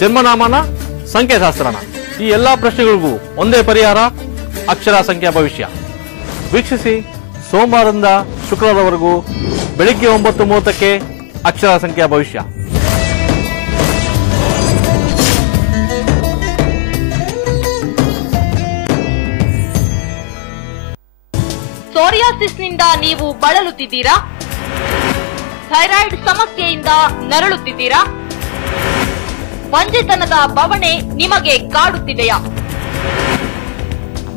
ಜನ್ಮನಾಮನ ಸಂಖ್ಯಾಶಾಸ್ತ್ರನ ಈ ಎಲ್ಲಾ ಪ್ರಶ್ನೆಗಳಿಗೂ ಒಂದೇ ಪರಿಹಾರ ಅಕ್ಷರ ಸಂಖ್ಯಾ ಭವಿಷ್ಯ. ವೀಕ್ಷಿಸಿ ಸೋಮವಾರದಿಂದ ಶುಕ್ರವಾರವರೆಗೂ ಬೆಳಿಗ್ಗೆ 9:30ಕ್ಕೆ ಅಕ್ಷರ ಸಂಖ್ಯಾ ಭವಿಷ್ಯ. ಸೋರಿಯಾಸಿಸ್ನಿಂದ ನೀವು ಬಳಲುತ್ತಿದ್ದೀರಾ? ಥೈರಾಯ್ಡ್ ಸಮಸ್ಯೆಯಿಂದ ನರಳುತ್ತಿದ್ದೀರಾ? ಬಂಜೆತನದ ಬವಣೆ ನಿಮಗೆ ಕಾಡುತ್ತಿದೆಯಾ?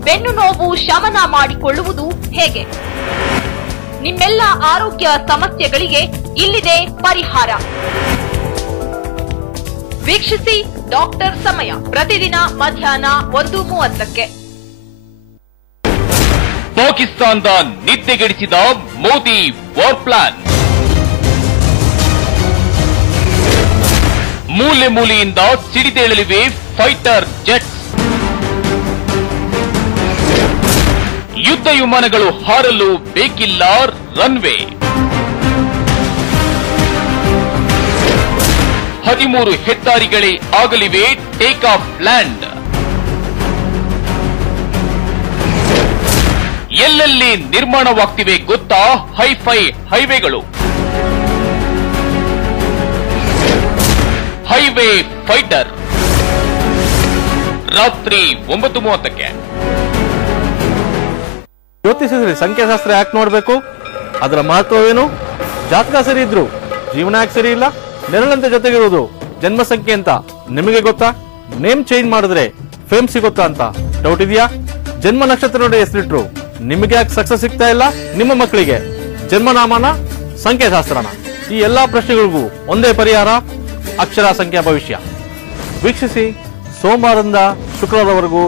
ಬೆನ್ನು ನೋವು ಶಮನ ಮಾಡಿಕೊಳ್ಳುವುದು ಹೇಗೆ? ನಿಮ್ಮೆಲ್ಲ ಆರೋಗ್ಯ ಸಮಸ್ಯೆಗಳಿಗೆ ಇಲ್ಲಿದೆ ಪರಿಹಾರ. ವೀಕ್ಷಿಸಿ ಡಾಕ್ಟರ್ ಸಮಯ ಪ್ರತಿದಿನ ಮಧ್ಯಾಹ್ನ 1:30ಕ್ಕೆ. ಪಾಕಿಸ್ತಾನದ ನಿದ್ದೆಗೆಡಿಸಿದ ಮೋದಿ ವಾರ್ ಪ್ಲಾನ್. ಮೂಲೆ ಮೂಲೆಯಿಂದ ಸಿಡಿದೇಳಲಿವೆ ಫೈಟರ್ ಜೆಟ್ಸ್. ಯುದ್ಧ ವಿಮಾನಗಳು ಹಾರಲು ಬೇಕಿಲ್ಲ ರನ್ವೇ. 13 ಹೆದ್ದಾರಿಗಳೇ ಆಗಲಿವೆ ಟೇಕ್ ಆಫ್ ಲ್ಯಾಂಡ್. ಎಲ್ಲೆಲ್ಲಿ ನಿರ್ಮಾಣವಾಗ್ತಿವೆ ಗೊತ್ತಾ ಹೈಫೈ ಹೈವೇಗಳು. ಹೈವೇ ಫೈಟರ್ ರಾತ್ರಿ 9:30ಕ್ಕೆ. ಜ್ಯೋತಿಷದಲ್ಲಿ ಸಂಖ್ಯಾಶಾಸ್ತ್ರ ಯಾಕೆ ನೋಡ್ಬೇಕು? ಅದರ ಮಹತ್ವವೇನು? ಜಾತಕ ಸರಿ ಇದ್ರು ಜೀವನ ಯಾಕೆ ಸರಿ ಇಲ್ಲ? ನೆರಳಂತೆ ಜೊತೆಗಿರುವುದು ಜನ್ಮ ಸಂಖ್ಯೆ ಅಂತ ನಿಮಗೆ ಗೊತ್ತಾ? ನೇಮ್ ಚೇಂಜ್ ಮಾಡಿದ್ರೆ ಫೇಮ್ ಸಿಗುತ್ತಾ ಅಂತ ಡೌಟ್ ಇದೆಯಾ? ಜನ್ಮ ನಕ್ಷತ್ರ ನೋಡಿ ಹೆಸರಿಟ್ರು ನಿಮಗೆ ಯಾಕೆ ಸಕ್ಸಸ್ ಸಿಗ್ತಾ ಇಲ್ಲ? ನಿಮ್ಮ ಮಕ್ಕಳಿಗೆ ಜನ್ಮನಾಮನ ಸಂಖ್ಯಾಶಾಸ್ತ್ರನ ಈ ಎಲ್ಲಾ ಪ್ರಶ್ನೆಗಳಿಗೂ ಒಂದೇ ಪರಿಹಾರ ಅಕ್ಷರ ಸಂಖ್ಯಾ ಭವಿಷ್ಯ. ವೀಕ್ಷಿಸಿ ಸೋಮವಾರದಿಂದ ಶುಕ್ರವಾರವರೆಗೂ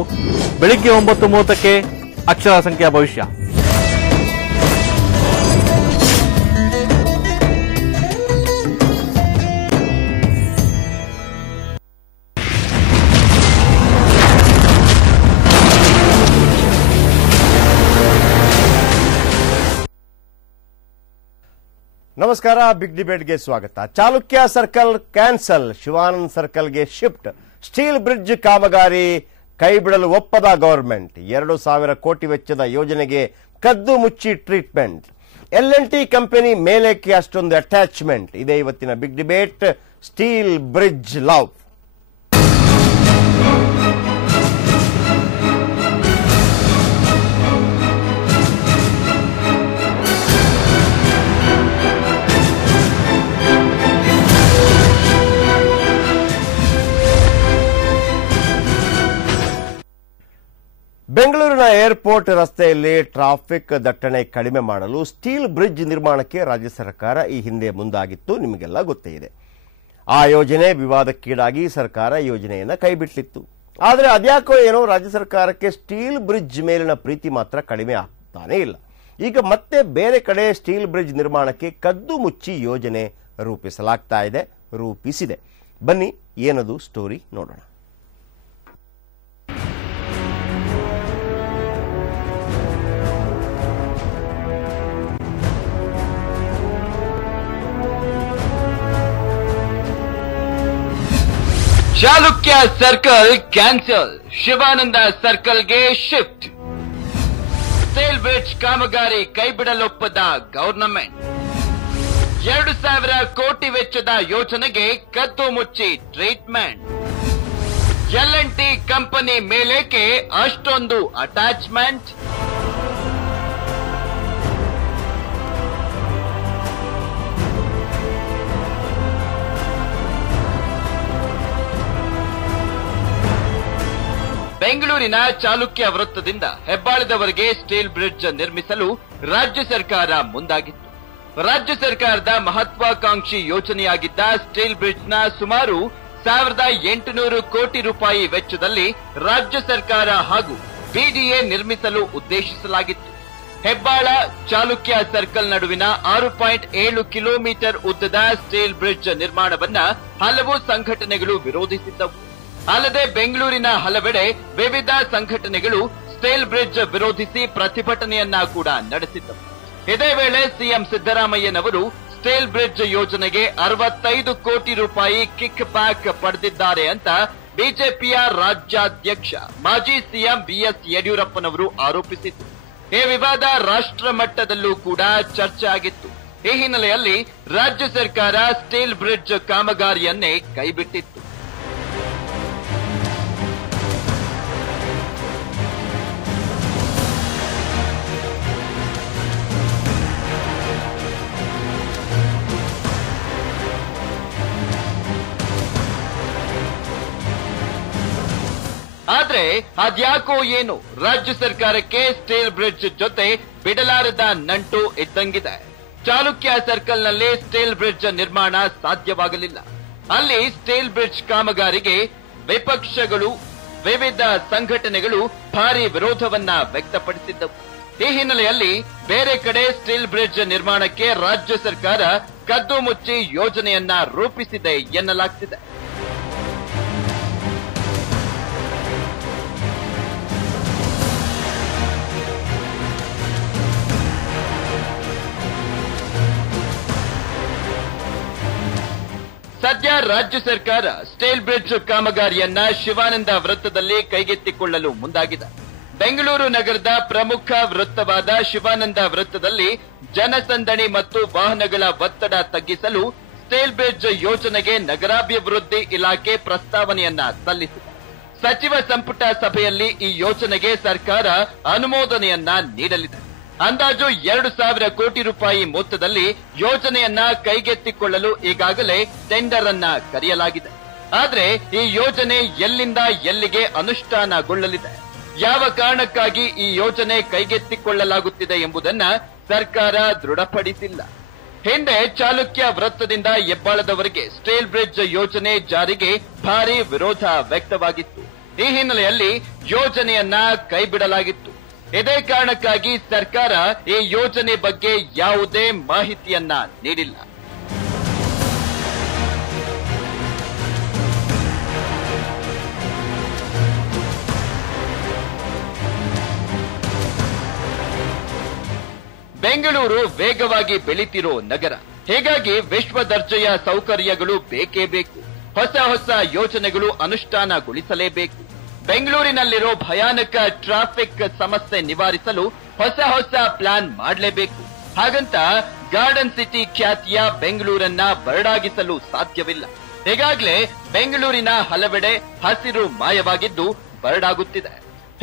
ಬೆಳಿಗ್ಗೆ 9:30ಕ್ಕೆ ಅಕ್ಷರ ಸಂಖ್ಯಾ ಭವಿಷ್ಯ. ನಮಸ್ಕಾರ, ಬಿಗ್ ಡಿಬೇಟ್ಗೆ ಸ್ವಾಗತ. ಚಾಲುಕ್ಯ ಸರ್ಕಲ್ ಕ್ಯಾನ್ಸಲ್, ಶಿವಾನಂದ್ ಸರ್ಕಲ್ಗೆ ಶಿಫ್ಟ್. ಸ್ಟೀಲ್ ಬ್ರಿಡ್ಜ್ ಕಾಮಗಾರಿ ಕೈಬಿಡಲು ಒಪ್ಪದ ಗವರ್ಮೆಂಟ್. 2,000 ಕೋಟಿ ವೆಚ್ಚದ ಯೋಜನೆಗೆ ಕದ್ದು ಮುಚ್ಚಿ ಟ್ರೀಟ್ಮೆಂಟ್. L&T ಕಂಪನಿ ಮೇಲೇಕೆ ಅಷ್ಟೊಂದು ಅಟ್ಯಾಚ್ಮೆಂಟ್. ಇದೇ ಇವತ್ತಿನ big debate. Steel bridge love. ಬೆಂಗಳೂರಿನ ಏರ್ಪೋರ್ಟ್ ರಸ್ತೆಯಲ್ಲಿ ಟ್ರಾಫಿಕ್ ದಟ್ಟಣೆ ಕಡಿಮೆ ಮಾಡಲು ಸ್ಟೀಲ್ ಬ್ರಿಡ್ಜ್ ನಿರ್ಮಾಣಕ್ಕೆ ರಾಜ್ಯ ಸರ್ಕಾರ ಈ ಹಿಂದೆ ಮುಂದಾಗಿತ್ತು, ನಿಮಗೆಲ್ಲ ಗೊತ್ತೇ ಇದೆ. ಆ ಯೋಜನೆ ವಿವಾದಕ್ಕೀಡಾಗಿ ಸರ್ಕಾರ ಯೋಜನೆಯನ್ನು ಕೈಬಿಟ್ಟಿತ್ತು. ಆದರೆ ಅದ್ಯಾಕೋ ಏನೋ ರಾಜ್ಯ ಸರ್ಕಾರಕ್ಕೆ ಸ್ಟೀಲ್ ಬ್ರಿಡ್ಜ್ ಮೇಲಿನ ಪ್ರೀತಿ ಮಾತ್ರ ಕಡಿಮೆ ಆಗ್ತಾನೇ ಇಲ್ಲ. ಈಗ ಮತ್ತೆ ಬೇರೆ ಕಡೆ ಸ್ಟೀಲ್ ಬ್ರಿಡ್ಜ್ ನಿರ್ಮಾಣಕ್ಕೆ ಕದ್ದು ಮುಚ್ಚಿ ಯೋಜನೆ ರೂಪಿಸಿದೆ. ಬನ್ನಿ ಏನದು ಸ್ಟೋರಿ ನೋಡೋಣ. ಚಾಲುಕ್ಯ ಸರ್ಕಲ್ ಕ್ಯಾನ್ಸಲ್, ಶಿವಾನಂದ ಸರ್ಕಲ್ಗೆ ಶಿಫ್ಟ್. ಸ್ಟೀಲ್ ಬ್ರಿಡ್ಜ್ ಕಾಮಗಾರಿ ಕೈಬಿಡಲೊಪ್ಪದ ಗವರ್ನಮೆಂಟ್. 2,000 ಕೋಟಿ ವೆಚ್ಚದ ಯೋಜನೆಗೆ ಕದ್ದು ಮುಚ್ಚಿ ಟ್ರೀಟ್ಮೆಂಟ್. L&T ಕಂಪನಿ ಮೇಲೇಕೆ ಅಷ್ಟೊಂದು ಅಟ್ಯಾಚ್ಮೆಂಟ್. ಬೆಂಗಳೂರಿನ ಚಾಲುಕ್ಯ ವೃತ್ತದಿಂದ ಹೆಬ್ಬಾಳದವರೆಗೆ ಸ್ಟೀಲ್ ಬ್ರಿಡ್ಜ್ ನಿರ್ಮಿಸಲು ರಾಜ್ಯ ಸರ್ಕಾರ ಮುಂದಾಗಿತ್ತು. ರಾಜ್ಯ ಸರ್ಕಾರದ ಮಹತ್ವಾಕಾಂಕ್ಷಿ ಯೋಜನೆಯಾಗಿದ್ದ ಸ್ಟೀಲ್ ಬ್ರಿಡ್ಜ್ನ ಸುಮಾರು 1,800 ಕೋಟಿ ರೂಪಾಯಿ ವೆಚ್ಚದಲ್ಲಿ ರಾಜ್ಯ ಸರ್ಕಾರ ಹಾಗೂ ಬಿಡಿಎ ನಿರ್ಮಿಸಲು ಉದ್ದೇಶಿಸಲಾಗಿತ್ತು. ಹೆಬ್ಬಾಳ ಚಾಲುಕ್ಯ ಸರ್ಕಲ್ ನಡುವಿನ 6.7 ಕಿಲೋಮೀಟರ್ ಉದ್ದದ ಸ್ಟೀಲ್ ಬ್ರಿಡ್ಜ್ ನಿರ್ಮಾಣವನ್ನ ಹಲವು ಸಂಘಟನೆಗಳು ವಿರೋಧಿಸಿದ್ದವು. ಅಲ್ಲದೆ ಬೆಂಗಳೂರಿನ ಹಲವೆಡೆ ವಿವಿಧ ಸಂಘಟನೆಗಳು ಸ್ಟೀಲ್ ಬ್ರಿಡ್ಜ್ ವಿರೋಧಿಸಿ ಪ್ರತಿಭಟನೆಯನ್ನ ಕೂಡ ನಡೆಸಿದ್ದವು. ಇದೇ ವೇಳೆ ಸಿಎಂ ಸಿದ್ದರಾಮಯ್ಯನವರು ಸ್ಟೀಲ್ ಬ್ರಿಡ್ಜ್ ಯೋಜನೆಗೆ 65 ಕೋಟಿ ರೂಪಾಯಿ ಕಿಕ್ ಬ್ಯಾಕ್ ಪಡೆದಿದ್ದಾರೆ ಅಂತ ಬಿಜೆಪಿಯ ರಾಜ್ಯಾಧ್ಯಕ್ಷ ಮಾಜಿ ಸಿಎಂ ಬಿಎಸ್ ಯಡಿಯೂರಪ್ಪನವರು ಆರೋಪಿಸಿದ್ರು. ಈ ವಿವಾದ ರಾಷ್ಟ್ರ ಮಟ್ಟದಲ್ಲೂ ಕೂಡ ಚರ್ಚೆ ಆಗಿತ್ತು. ಈ ಹಿನ್ನೆಲೆಯಲ್ಲಿ ರಾಜ್ಯ ಸರ್ಕಾರ ಸ್ಟೀಲ್ ಬ್ರಿಡ್ಜ್ ಕಾಮಗಾರಿಯನ್ನೇ ಕೈಬಿಟ್ಟಿತ್ತು. ಆದ್ರೆ ಅದ್ಯಾಕೋ ಏನು ರಾಜ್ಯ ಸರ್ಕಾರಕ್ಕೆ ಸ್ಟೀಲ್ ಬ್ರಿಡ್ಜ್ ಜೊತೆ ಬಿಡಲಾರದ ನಂಟು ಇದ್ದಂಗಿದೆ. ಚಾಲುಕ್ಯ ಸರ್ಕಲ್ನಲ್ಲಿ ಸ್ಟೀಲ್ ಬ್ರಿಡ್ಜ್ ನಿರ್ಮಾಣ ಸಾಧ್ಯವಾಗಲಿಲ್ಲ. ಅಲ್ಲಿ ಸ್ಟೀಲ್ ಬ್ರಿಡ್ಜ್ ಕಾಮಗಾರಿಗೆ ವಿಪಕ್ಷಗಳು, ವಿವಿಧ ಸಂಘಟನೆಗಳು ಭಾರಿ ವಿರೋಧವನ್ನ ವ್ಯಕ್ತಪಡಿಸಿದ್ದವು. ಈ ಹಿನ್ನೆಲೆಯಲ್ಲಿ ಬೇರೆ ಕಡೆ ಸ್ಟೀಲ್ ಬ್ರಿಡ್ಜ್ ನಿರ್ಮಾಣಕ್ಕೆ ರಾಜ್ಯ ಸರ್ಕಾರ ಕದ್ದು ಮುಚ್ಚಿ ಯೋಜನೆಯನ್ನ ರೂಪಿಸಿದೆ ಎನ್ನಲಾಗ್ತಿದೆ. ಸದ್ಯ ರಾಜ್ಯ ಸರ್ಕಾರ ಸ್ಟೀಲ್ ಬ್ರಿಡ್ಜ್ ಕಾಮಗಾರಿಯನ್ನ ಶಿವಾನಂದ ವೃತ್ತದಲ್ಲಿ ಕೈಗೆತ್ತಿಕೊಳ್ಳಲು ಮುಂದಾಗಿದೆ. ಬೆಂಗಳೂರು ನಗರದ ಪ್ರಮುಖ ವೃತ್ತವಾದ ಶಿವಾನಂದ ವೃತ್ತದಲ್ಲಿ ಜನಸಂದಣಿ ಮತ್ತು ವಾಹನಗಳ ಒತ್ತಡ ತಗ್ಗಿಸಲು ಸ್ಟೀಲ್ ಬ್ರಿಡ್ಜ್ ಯೋಜನೆಗೆ ನಗರಾಭಿವೃದ್ಧಿ ಇಲಾಖೆ ಪ್ರಸ್ತಾವನೆಯನ್ನ ಸಲ್ಲಿಸಿದೆ. ಸಚಿವ ಸಂಪುಟ ಸಭೆಯಲ್ಲಿ ಈ ಯೋಜನೆಗೆ ಸರ್ಕಾರ ಅನುಮೋದನೆಯನ್ನ ನೀಡಲಿದೆ. ಅಂದಾಜು 2,000 ಕೋಟಿ ರೂಪಾಯಿ ಮೊತ್ತದಲ್ಲಿ ಯೋಜನೆಯನ್ನ ಕೈಗೆತ್ತಿಕೊಳ್ಳಲು ಈಗಾಗಲೇ ಟೆಂಡರ್ ಅನ್ನ ಕರೆಯಲಾಗಿದೆ. ಆದ್ರೆ ಈ ಯೋಜನೆ ಎಲ್ಲಿಂದ ಎಲ್ಲಿಗೆ ಅನುಷ್ಠಾನಗೊಳ್ಳಲಿದೆ, ಯಾವ ಕಾರಣಕ್ಕಾಗಿ ಈ ಯೋಜನೆ ಕೈಗೆತ್ತಿಕೊಳ್ಳಲಾಗುತ್ತಿದೆ ಎಂಬುದನ್ನ ಸರ್ಕಾರ ದೃಢಪಡಿಸಿಲ್ಲ. ಹಿಂದೆ ಚಾಲುಕ್ಯ ವೃತ್ತದಿಂದ ಹೆಬ್ಬಾಳದವರೆಗೆ ಸ್ಟೀಲ್ ಬ್ರಿಡ್ಜ್ ಯೋಜನೆ ಜಾರಿಗೆ ಭಾರಿ ವಿರೋಧ ವ್ಯಕ್ತವಾಗಿತ್ತು. ಈ ಹಿನ್ನೆಲೆಯಲ್ಲಿ ಯೋಜನೆಯನ್ನ ಕೈಬಿಡಲಾಗಿತ್ತು. ಇದೇ ಕಾರಣಕ್ಕಾಗಿ ಸರ್ಕಾರ ಈ ಯೋಜನೆ ಬಗ್ಗೆ ಯಾವುದೇ ಮಾಹಿತಿಯನ್ನ ನೀಡಿಲ್ಲ. ಬೆಂಗಳೂರು ವೇಗವಾಗಿ ಬೆಳೀತಿರೋ ನಗರ. ಹೀಗಾಗಿ ವಿಶ್ವ ದರ್ಜೆಯ ಸೌಕರ್ಯಗಳು ಬೇಕೇ ಬೇಕು. ಹೊಸ ಹೊಸ ಯೋಜನೆಗಳು ಅನುಷ್ಠಾನಗೊಳಿಸಲೇಬೇಕು. ಬೆಂಗಳೂರಿನಲ್ಲಿರೋ ಭಯಾನಕ ಟ್ರಾಫಿಕ್ ಸಮಸ್ಯೆ ನಿವಾರಿಸಲು ಹೊಸ ಹೊಸ ಪ್ಲಾನ್ ಮಾಡಲೇಬೇಕು. ಹಾಗಂತ ಗಾರ್ಡನ್ ಸಿಟಿ ಖ್ಯಾತಿಯ ಬೆಂಗಳೂರನ್ನ ಬರಡಾಗಿಸಲು ಸಾಧ್ಯವಿಲ್ಲ. ಈಗಾಗಲೇ ಬೆಂಗಳೂರಿನ ಹಲವೆಡೆ ಹಸಿರು ಮಾಯವಾಗಿದ್ದು ಬರಡಾಗುತ್ತಿದೆ.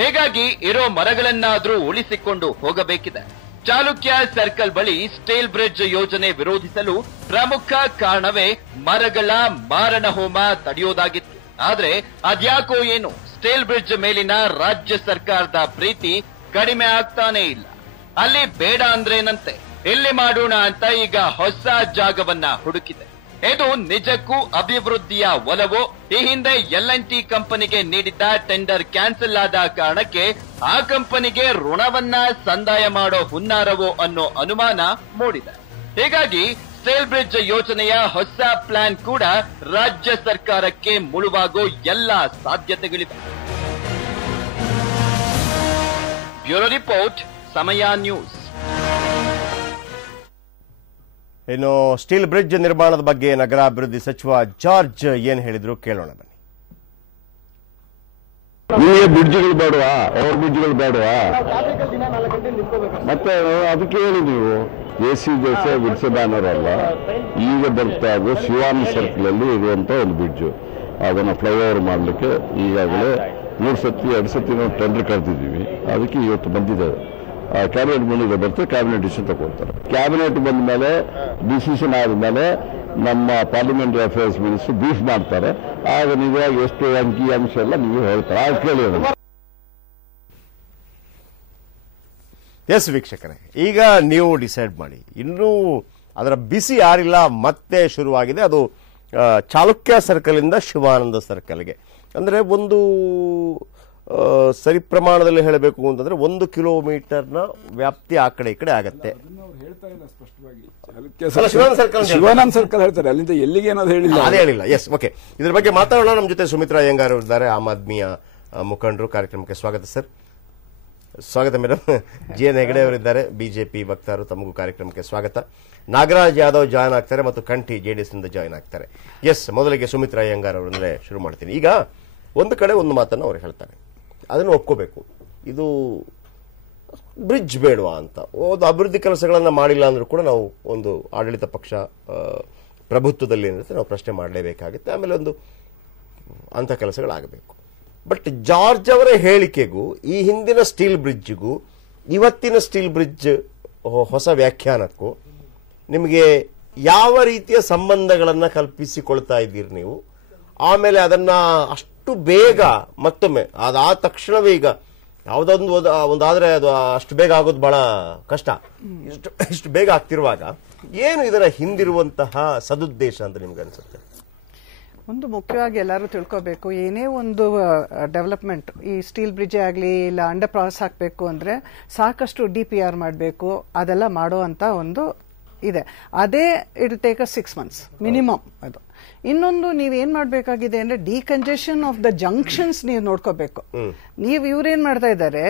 ಹೀಗಾಗಿ ಇರೋ ಮರಗಳನ್ನಾದ್ರೂ ಉಳಿಸಿಕೊಂಡು ಹೋಗಬೇಕಿದೆ. ಚಾಲುಕ್ಯ ಸರ್ಕಲ್ ಬಳಿ ಸ್ಟೀಲ್ ಬ್ರಿಡ್ಜ್ ಯೋಜನೆ ವಿರೋಧಿಸಲು ಪ್ರಮುಖ ಕಾರಣವೇ ಮರಗಳ ಮಾರಣ ಹೋಮ ತಡೆಯೋದಾಗಿತ್ತು. ಆದ್ರೆ ಅದ್ಯಾಕೋ ಏನು ಸ್ಟೀಲ್ ಬ್ರಿಡ್ಜ್ ಮೇಲಿನ ರಾಜ್ಯ ಸರ್ಕಾರದ ಪ್ರೀತಿ ಕಡಿಮೆ ಆಗ್ತಾನೇ ಇಲ್ಲ. ಅಲ್ಲಿ ಬೇಡ ಅಂದ್ರೇನಂತೆ, ಇಲ್ಲಿ ಮಾಡೋಣ ಅಂತ ಈಗ ಹೊಸ ಜಾಗವನ್ನ ಹುಡುಕಿದೆ. ಇದು ನಿಜಕ್ಕೂ ಅಭಿವೃದ್ಧಿಯ ಒಲವೋ, ಈ ಹಿಂದೆ L&T ಕಂಪನಿಗೆ ನೀಡಿದ್ದ ಟೆಂಡರ್ ಕ್ಯಾನ್ಸಲ್ ಆದ ಕಾರಣಕ್ಕೆ ಆ ಕಂಪನಿಗೆ ಋಣವನ್ನ ಸಂದಾಯ ಮಾಡೋ ಹುನ್ನಾರವೋ ಅನ್ನೋ ಅನುಮಾನ ಮೂಡಿದೆ. ಹೀಗಾಗಿ ಸ್ಟೀಲ್ ಬ್ರಿಡ್ಜ್ ಯೋಜನೆಯ ಹೊಸ ಪ್ಲಾನ್ ಕೂಡ ರಾಜ್ಯ ಸರ್ಕಾರಕ್ಕೆ ಮುಳುವಾಗೋ ಎಲ್ಲ ಸಾಧ್ಯತೆಗಳಿವೆ. ಬ್ಯೂರೋ ರಿಪೋರ್ಟ್, ಸಮಯ ನ್ಯೂಸ್. ಇನ್ನು ಸ್ಟೀಲ್ ಬ್ರಿಡ್ಜ್ ನಿರ್ಮಾಣದ ಬಗ್ಗೆ ನಗರಾಭಿವೃದ್ಧಿ ಸಚಿವ ಜಾರ್ಜ್ ಏನ್ ಹೇಳಿದ್ರು ಕೇಳೋಣ ಬನ್ನಿ. ನಿಮಗೆ ಬ್ರಿಡ್ಜ್ಗಳು ಬೇಡವಾ, ಓವರ್ ಬ್ರಿಡ್ಜ್ಗಳು ಬೇಡವಾ? ಮತ್ತೆ ಅದಕ್ಕೆ ಹೇಳಿ ನೀವು AC ಜೊತೆ ವಿಡ್ಸ್ ಬ್ಯಾನರ್ ಅಲ್ಲ, ಈಗ ಬರ್ತಾ ಇದ್ದು ಶಿವಾನಂದ ಸರ್ಕಲ್ ಅಲ್ಲಿ ಇರುವಂತ ಒಂದು ಬ್ರಿಡ್ಜ್, ಅದನ್ನ ಫ್ಲೈಓವರ್ ಮಾಡಲಿಕ್ಕೆ ಈಗಾಗಲೇ 2 ಸತಿ ನಾವು ಟೆಂಡರ್ ಕರೆದಿದ್ದೀವಿ. ಅದಕ್ಕೆ ಇವತ್ತು ಬಂದಿದೆ. ಕ್ಯಾಬಿನೆಟ್ ಬಂದಿದೆ, ಬರ್ತದೆ, ಕ್ಯಾಬಿನೆಟ್ ಡಿಸಿಷನ್ ತಗೊಳ್ತಾರೆ. ಕ್ಯಾಬಿನೆಟ್ ಬಂದ ಮೇಲೆ ಡಿಸಿಷನ್ ಆದ್ಮೇಲೆ ನಮ್ಮ ಪಾರ್ಲಿಮೆಂಟರಿ ಅಫೇರ್ಸ್ ಮಿನಿಸ್ಟರ್ ಬ್ರೀಫ್ ಮಾಡ್ತಾರೆ. ಆಗ ನಿಜವಾಗಿ ಎಷ್ಟು ಅಂಕಿ ಅಂಶ ಎಲ್ಲ ನೀವು ಹೇಳ್ತಾರೆ. ಆಗ ಕೇಳಿ. ಎಸ್ ವೀಕ್ಷಕರೇ, ಈಗ ನೀವು ಡಿಸೈಡ್ ಮಾಡಿ. ಇನ್ನೂ ಅದರ ಬಿಸಿ ಯಾರಿಲ್ಲ, ಮತ್ತೆ ಶುರುವಾಗಿದೆ. ಅದು ಚಾಲುಕ್ಯ ಸರ್ಕಲ್ ಇಂದ ಶಿವಾನಂದ ಸರ್ಕಲ್ಗೆ. ಅಂದ್ರೆ ಒಂದು ಸರಿ ಪ್ರಮಾಣದಲ್ಲಿ ಹೇಳಬೇಕು ಅಂತಂದ್ರೆ 1 ಕಿಲೋಮೀಟರ್ನ ವ್ಯಾಪ್ತಿ ಆ ಕಡೆ ಈ ಕಡೆ ಆಗತ್ತೆ. ಶಿವಾನಂದ ಸರ್ಕಲ್ ಹೇಳ್ತಾರೆ, ಅಲ್ಲಿಂದ ಎಲ್ಲಿಗೆ ಅನ್ನೋದು ಹೇಳಿಲ್ಲ, ಅದೇ ಹೇಳಿಲ್ಲ. Yes, okay. ಇದ್ರ ಬಗ್ಗೆ ಮಾತಾಡೋಣ. ನಮ್ಮ ಜೊತೆ ಸುಮಿತ್ರಾ ಅಯ್ಯಂಗಾರ್ ಇದ್ದಾರೆ, ಆಮ್ ಆದ್ಮಿಯ ಮುಖಂಡರು. ಕಾರ್ಯಕ್ರಮಕ್ಕೆ ಸ್ವಾಗತ ಸರ್. ಸ್ವಾಗತ ಮೇಡಮ್. ಜಿ.ಎನ್. ಹೆಗಡೆ ಅವರಿದ್ದಾರೆ, ಬಿಜೆಪಿ ವಕ್ತಾರರು. ತಮಗೂ ಕಾರ್ಯಕ್ರಮಕ್ಕೆ ಸ್ವಾಗತ. ನಾಗರಾಜ್ ಯಾದವ್ ಜಾಯ್ನ್ ಆಗ್ತಾರೆ ಮತ್ತು ಕಂಠಿ ಜೆಡಿಎಸ್ ನಿಂದ ಜಾಯ್ನ್ ಆಗ್ತಾರೆ. ಎಸ್, ಮೊದಲಿಗೆ ಸುಮಿತ್ರಾ ಅಯ್ಯಂಗಾರ್ ಅವರನ್ನೇ ಶುರು ಮಾಡ್ತೀನಿ. ಈಗ ಒಂದು ಕಡೆ ಒಂದು ಮಾತನ್ನು ಅವ್ರು ಹೇಳ್ತಾರೆ, ಅದನ್ನು ಒಪ್ಕೋಬೇಕು, ಇದು ಬ್ರಿಡ್ಜ್ ಬೇಡವಾ ಅಂತ. ಒಂದು ಅಭಿವೃದ್ಧಿ ಕೆಲಸಗಳನ್ನ ಮಾಡಿಲ್ಲ ಅಂದ್ರೂ ಕೂಡ ನಾವು ಒಂದು ಆಡಳಿತ ಪಕ್ಷ ಪ್ರಭುತ್ವದಲ್ಲಿ ಏನಿರುತ್ತೆ ನಾವು ಪ್ರಶ್ನೆ ಮಾಡಲೇಬೇಕಾಗುತ್ತೆ. ಆಮೇಲೆ ಒಂದು ಅಂಥ ಕೆಲಸಗಳಾಗಬೇಕು. ಬಟ್ ಜಾರ್ಜ್ ಅವರ ಹೇಳಿಕೆಗೂ ಈ ಹಿಂದಿನ ಸ್ಟೀಲ್ ಬ್ರಿಡ್ಜ್ಗೂ ಇವತ್ತಿನ ಸ್ಟೀಲ್ ಬ್ರಿಡ್ಜ್ ಹೊಸ ವ್ಯಾಖ್ಯಾನಕ್ಕೂ ನಿಮಗೆ ಯಾವ ರೀತಿಯ ಸಂಬಂಧಗಳನ್ನು ಕಲ್ಪಿಸಿಕೊಳ್ತಾ ಇದ್ದೀರಿ ನೀವು? ಆಮೇಲೆ ಅದನ್ನ ಅಷ್ಟು ಬೇಗ ಮತ್ತೊಮ್ಮೆ ಅದಾದ ತಕ್ಷಣವೇ ಈಗ ಒಂದಾದ್ರೆ ಅದು ಅಷ್ಟು ಬೇಗ ಆಗೋದು ಬಹಳ ಕಷ್ಟ. ಇಷ್ಟು ಬೇಗ ಆಗ್ತಿರುವಾಗ ಏನು ಇದರ ಹಿಂದಿರುವಂತಹ ಸದುದ್ದೇಶ ಅಂತ ನಿಮ್ಗೆ ಅನ್ಸುತ್ತೆ? ಒಂದು ಮುಖ್ಯವಾಗಿ ಎಲ್ಲರೂ ತಿಳ್ಕೋಬೇಕು, ಏನೇ ಒಂದು ಡೆವಲಪ್ಮೆಂಟ್, ಈ ಸ್ಟೀಲ್ ಬ್ರಿಡ್ಜ್ ಆಗಲಿ ಇಲ್ಲ ಅಂಡರ್ ಪಾಸ್ ಹಾಕಬೇಕು ಅಂದರೆ ಸಾಕಷ್ಟು DPR ಮಾಡಬೇಕು, ಅದೆಲ್ಲ ಮಾಡುವಂಥ ಒಂದು ಇದೆ. ಅದೇ ಇಟ್ ಟೇಕ್ 6 months ಮಿನಿಮಮ್. ಅದು ಇನ್ನೊಂದು ನೀವೇನ್ ಮಾಡಬೇಕಾಗಿದೆ ಅಂದ್ರೆ ಡಿಕಂಜೆಷನ್ ಆಫ್ ದ ಜಂಕ್ಷನ್ಸ್ ನೀವು ನೋಡ್ಕೋಬೇಕು. ಇವ್ರೇನ್ ಮಾಡ್ತಾ ಇದ್ದಾರೆ,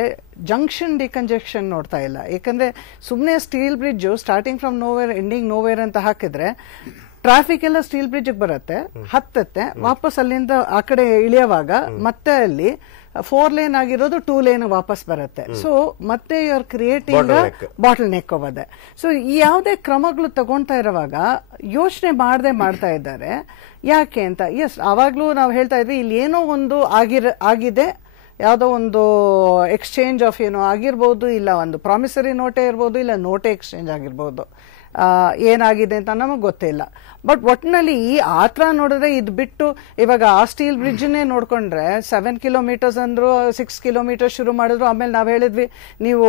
ಜಂಕ್ಷನ್ ಡಿಕಂಜೆಕ್ಷನ್ ನೋಡ್ತಾ ಇಲ್ಲ. ಯಾಕಂದ್ರೆ ಸುಮ್ಮನೆ steel bridge starting from nowhere ending nowhere ಅಂತ ಹಾಕಿದ್ರೆ ಟ್ರಾಫಿಕ್ ಎಲ್ಲ ಸ್ಟೀಲ್ ಬ್ರಿಡ್ಜ್ ಬರುತ್ತೆ, ಹತ್ತತ್ತೆ, ವಾಪಸ್ ಅಲ್ಲಿಂದ ಆ ಕಡೆ ಇಳಿಯುವಾಗ ಮತ್ತೆ ಅಲ್ಲಿ 4 lane ಆಗಿರೋದು 2 lane ವಾಪಸ್ ಬರುತ್ತೆ. ಸೊ ಮತ್ತೆ you are creating bottleneck ಹೋಗೋದೆ. ಸೊ ಈ ಯಾವುದೇ ಕ್ರಮಗಳು ತಗೊಳ್ತಾ ಇರುವಾಗ ಯೋಚನೆ ಮಾಡದೆ ಮಾಡ್ತಾ ಇದ್ದಾರೆ. ಯಾಕೆ ಅಂತ, ಎಸ್ ಅವಾಗ್ಲೂ ನಾವು ಹೇಳ್ತಾ ಇದ್ವಿ, ಇಲ್ಲಿ ಏನೋ ಒಂದು ಆಗಿದೆ, ಯಾವುದೋ ಒಂದು ಎಕ್ಸ್ಚೇಂಜ್ ಆಫ್ ಏನೋ ಆಗಿರ್ಬೋದು, ಇಲ್ಲ ಒಂದು ಪ್ರಾಮಿಸರಿ ನೋಟೇ ಇರ್ಬೋದು, ಇಲ್ಲ ನೋಟೇ ಎಕ್ಸ್ಚೇಂಜ್ ಆಗಿರ್ಬೋದು. ಏನಾಗಿದೆ ಅಂತ ನಮಗೆ ಗೊತ್ತಿಲ್ಲ. ಬಟ್ ಒಟ್ಟಿನಲ್ಲಿ ಈ ಆತ್ರ ನೋಡಿದ್ರೆ ಇದು ಬಿಟ್ಟು ಇವಾಗ ಆ ಸ್ಟೀಲ್ ಬ್ರಿಡ್ಜ್ನೇ ನೋಡ್ಕೊಂಡ್ರೆ 7 kilometers ಅಂದ್ರು, 6 kilometers ಶುರು ಮಾಡಿದ್ರು. ಆಮೇಲೆ ನಾವು ಹೇಳಿದ್ವಿ ನೀವು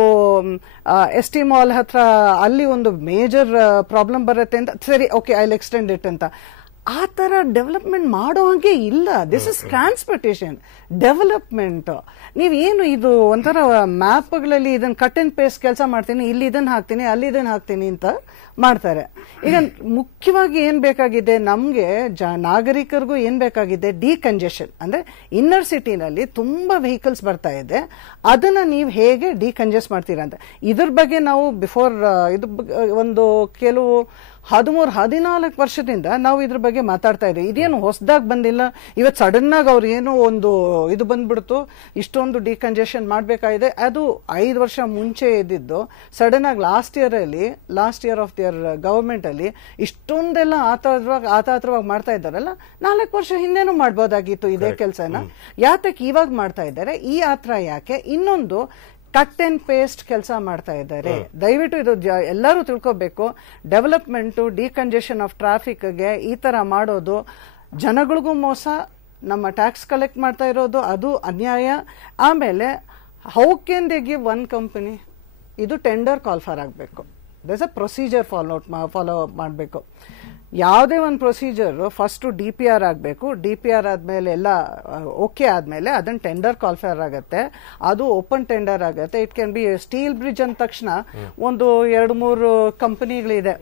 ST ಮಾಲ್ ಹತ್ರ ಅಲ್ಲಿ ಒಂದು ಮೇಜರ್ ಪ್ರಾಬ್ಲಮ್ ಬರುತ್ತೆ ಅಂತ. ಸರಿ, okay, I will extend it ಅಂತ. ಆ ತರ ಡೆವಲಪ್ಮೆಂಟ್ ಮಾಡೋ ಹಾಗೆ ಇಲ್ಲ. This is transportation development. ನೀವೇನು ಇದು ಒಂಥರ ಮ್ಯಾಪ್ಗಳಲ್ಲಿ ಇದನ್ನ ಕಟ್ ಅಂಡ್ ಪೇಸ್ಟ್ ಕೆಲಸ ಮಾಡ್ತೀನಿ, ಇಲ್ಲಿ ಇದನ್ನ ಹಾಕ್ತೀನಿ, ಅಲ್ಲಿ ಇದನ್ನ ಹಾಕ್ತೀನಿ ಅಂತ ಮಾಡ್ತಾರೆ. ಈಗ ಮುಖ್ಯವಾಗಿ ಏನ್ ಬೇಕಾಗಿದೆ ನಮ್ಗೆ, ನಾಗರಿಕರಿಗೂ ಏನ್ ಬೇಕಾಗಿದೆ, ಡಿಕಂಜೆಷನ್. ಅಂದ್ರೆ ಇನ್ನರ್ ಸಿಟಿನಲ್ಲಿ ತುಂಬಾ ವೆಹಿಕಲ್ಸ್ ಬರ್ತಾ ಇದೆ, ಅದನ್ನ ನೀವು ಹೇಗೆ ಡಿಕಂಜೆಸ್ಟ್ ಮಾಡ್ತೀರಾ ಅಂತ. ಇದ್ರ ಬಗ್ಗೆ ನಾವು ಬಿಫೋರ್ ಇದು ಒಂದು ಕೆಲವು 13-14 ವರ್ಷದಿಂದ ನಾವು ಇದ್ರ ಬಗ್ಗೆ ಮಾತಾಡ್ತಾ ಇದ್ದೀವಿ. ಇದೇನು ಹೊಸದಾಗಿ ಬಂದಿಲ್ಲ. ಇವತ್ತು ಸಡನ್ ಆಗಿ ಅವ್ರು ಏನೋ ಒಂದು ಇದು ಬಂದ್ಬಿಡ್ತು, ಇಷ್ಟೊಂದು ಡಿಕಂಜೆಷನ್ ಮಾಡಬೇಕಾಗಿದೆ. ಅದು 5 ವರ್ಷ ಮುಂಚೆ ಇದ್ದಿದ್ದು ಸಡನ್ ಆಗಿ last year of their government ಅಲ್ಲಿ ಇಷ್ಟೊಂದೆಲ್ಲ ಆತಾತ್ರವಾಗಿ ಮಾಡ್ತಾ ಇದ್ದಾರಲ್ಲ. 4 ವರ್ಷ ಹಿಂದೆನೂ ಮಾಡ್ಬೋದಾಗಿತ್ತು ಇದೇ ಕೆಲಸನ. ಯಾತಕ್ಕೆ ಇವಾಗ ಮಾಡ್ತಾ ಇದ್ದಾರೆ, ಈ ಆತ್ರ ಯಾಕೆ? ಇನ್ನೊಂದು ಕಟ್ ಅಂಡ್ ಪೇಸ್ಟ್ ಕೆಲಸ ಮಾಡ್ತಾ ಇದ್ದಾರೆ. ದಯವಿಟ್ಟು ಇದು ಎಲ್ಲರೂ ತಿಳ್ಕೋಬೇಕು. ಡೆವಲಪ್ಮೆಂಟ್, ಡಿಕಂಜೆಷನ್ ಆಫ್ ಟ್ರಾಫಿಕ್ಗೆ ಈ ತರ ಮಾಡೋದು ಜನಗಳಿಗೂ ಮೋಸ, ನಮ್ಮ ಟ್ಯಾಕ್ಸ್ ಕಲೆಕ್ಟ್ ಮಾಡ್ತಾ ಇರೋದು ಅದು ಅನ್ಯಾಯ. ಆಮೇಲೆ how can they give one company? ಇದು ಟೆಂಡರ್ ಕಾಲ್ ಫಾರ್ ಆಗಬೇಕು. ದರ್ಸ್ ಅ ಪ್ರೊಸೀಜರ್ ಫಾಲೋ ಮಾಡಬೇಕು. ಯಾವುದೇ ಒಂದು ಪ್ರೊಸೀಜರ್ ಫಸ್ಟ್ DPR ಆಗಬೇಕು. DPR ಆದ್ಮೇಲೆ ಎಲ್ಲ ಓಕೆ ಆದ್ಮೇಲೆ ಅದನ್ನ ಟೆಂಡರ್ ಕಾಲ್ ಫಾರ್ ಆಗುತ್ತೆ. ಅದು ಓಪನ್ ಟೆಂಡರ್ ಆಗುತ್ತೆ. It can be steel bridge ಅಂದ ತಕ್ಷಣ ಒಂದು 2-3 ಕಂಪನಿಗಳಿದೆ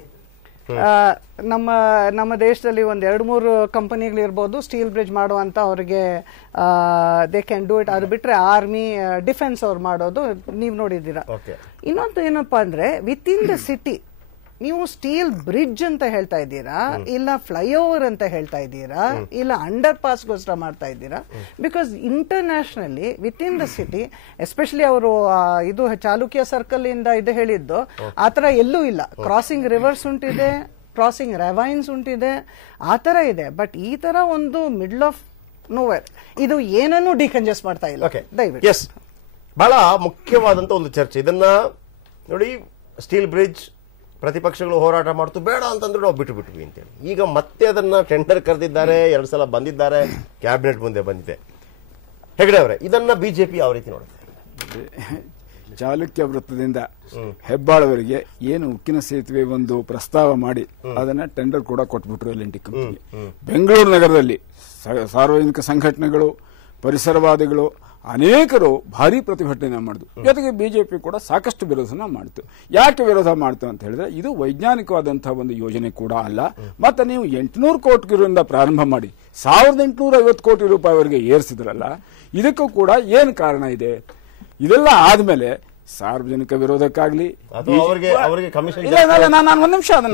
ನಮ್ಮ ದೇಶದಲ್ಲಿ. ಒಂದು 2-3 ಕಂಪನಿಗಳಿರ್ಬೋದು ಸ್ಟೀಲ್ ಬ್ರಿಡ್ಜ್ ಮಾಡುವಂತ. ಅವ್ರಿಗೆ ದೇ ಕ್ಯಾನ್ ಡೂ ಇಟ್. ಅದು ಬಿಟ್ರೆ ಆರ್ಮಿ, ಡಿಫೆನ್ಸ್ ಅವ್ರು ಮಾಡೋದು ನೀವು ನೋಡಿದ್ದೀರಾ. ಇನ್ನೊಂದು ಏನಪ್ಪಾ ಅಂದ್ರೆ ವಿತ್ ಇನ್ ದ ಸಿಟಿ ನೀವು ಸ್ಟೀಲ್ ಬ್ರಿಡ್ಜ್ ಅಂತ ಹೇಳ್ತಾ ಇದ್ದೀರಾ, ಇಲ್ಲ ಫ್ಲೈಓವರ್ ಅಂತ ಹೇಳ್ತಾ ಇದ್ದೀರಾ, ಇಲ್ಲ ಅಂಡರ್ ಪಾಸ್ಗೋಸ್ಕರ ಮಾಡ್ತಾ ಇದ್ದೀರಾ. Because internationally with in the city, especially ಅವರು ಇದು ಚಾಲುಕ್ಯ ಸರ್ಕಲ್ ಇಂದ ಇದು ಹೇಳಿದ್ದು ಆತರ ಎಲ್ಲೂ ಇಲ್ಲ. ಕ್ರಾಸಿಂಗ್ ರಿವರ್ಸ್ ಉಂಟಿದೆ, ಕ್ರಾಸಿಂಗ್ ರೆವೈನ್ಸ್ ಉಂಟಿದೆ, ಆತರ ಇದೆ. ಬಟ್ ಈ ತರ ಒಂದು ಮಿಡ್ಲ್ ಆಫ್ ನೋವೇರ್ ಇದು ಏನನ್ನೂ ಡಿಕಂಜೆಸ್ಟ್ ಮಾಡ್ತಾ ಇಲ್ಲ. ದಯವಿಟ್ಟು. ಎಸ್, ಬಹಳ ಮುಖ್ಯವಾದಂತ ಒಂದು ಚರ್ಚೆ. ಇದನ್ನ ನೋಡಿ, ಸ್ಟೀಲ್ ಬ್ರಿಡ್ಜ್ ಪ್ರತಿಪಕ್ಷಗಳು ಹೋರಾಟ ಮಾಡ್ತು, ಬೇಡ ಅಂತಂದ್ರೆ ನಾವು ಬಿಟ್ಬಿಟ್ವಿ ಅಂತೇಳಿ. ಈಗ ಮತ್ತೆ ಅದನ್ನ ಟೆಂಡರ್ ಕರೆದಿದ್ದಾರೆ, 2 ಸಲ ಬಂದಿದ್ದಾರೆ, ಕ್ಯಾಬಿನೆಟ್ ಮುಂದೆ ಬಂದಿದೆ. ಹೆಗಡೆ ಅವರೇ, ಇದನ್ನ ಬಿಜೆಪಿ ಯಾವ ರೀತಿ ನೋಡುತ್ತೆ? ಚಾಲುಕ್ಯ ವೃತ್ತದಿಂದ ಹೆಬ್ಬಾಳವರೆಗೆ ಏನು ಉಕ್ಕಿನ ಸೇತುವೆ ಒಂದು ಪ್ರಸ್ತಾವ ಮಾಡಿ ಅದನ್ನ ಟೆಂಡರ್ ಕೂಡ ಕೊಟ್ಬಿಟ್ರು L&T ಕಂಪನಿ. ಬೆಂಗಳೂರು ನಗರದಲ್ಲಿ ಸಾರ್ವಜನಿಕ ಸಂಘಟನೆಗಳು, ಪರಿಸರವಾದಿಗಳು ಅನೇಕರು ಭಾರಿ ಪ್ರತಿಭಟನೆ ಮಾಡಿದ್ರು. ಜೊತೆಗೆ ಬಿಜೆಪಿ ಕೂಡ ಸಾಕಷ್ಟು ವಿರೋಧನ ಮಾಡಿತು. ಯಾಕೆ ವಿರೋಧ ಮಾಡ್ತು ಅಂತ ಹೇಳಿದ್ರೆ, ಇದು ವೈಜ್ಞಾನಿಕವಾದಂತಹ ಒಂದು ಯೋಜನೆ ಕೂಡ ಅಲ್ಲ. ಮತ್ತೆ ನೀವು 800 ಕೋಟಿಗಳಿಂದ ಪ್ರಾರಂಭ ಮಾಡಿ 1850 ಕೋಟಿ ರೂಪಾಯಿವರೆಗೆ ಏರಿಸಿದ್ರಲ್ಲ, ಇದಕ್ಕೂ ಕೂಡ ಏನು ಕಾರಣ ಇದೆ? ಇದೆಲ್ಲ ಆದ್ಮೇಲೆ ಸಾರ್ವಜನಿಕ ವಿರೋಧಕ್ಕಾಗ್ಲಿ ನಾನು ಒಂದ್ ನಿಮಿಷ ಅಲ್ಲ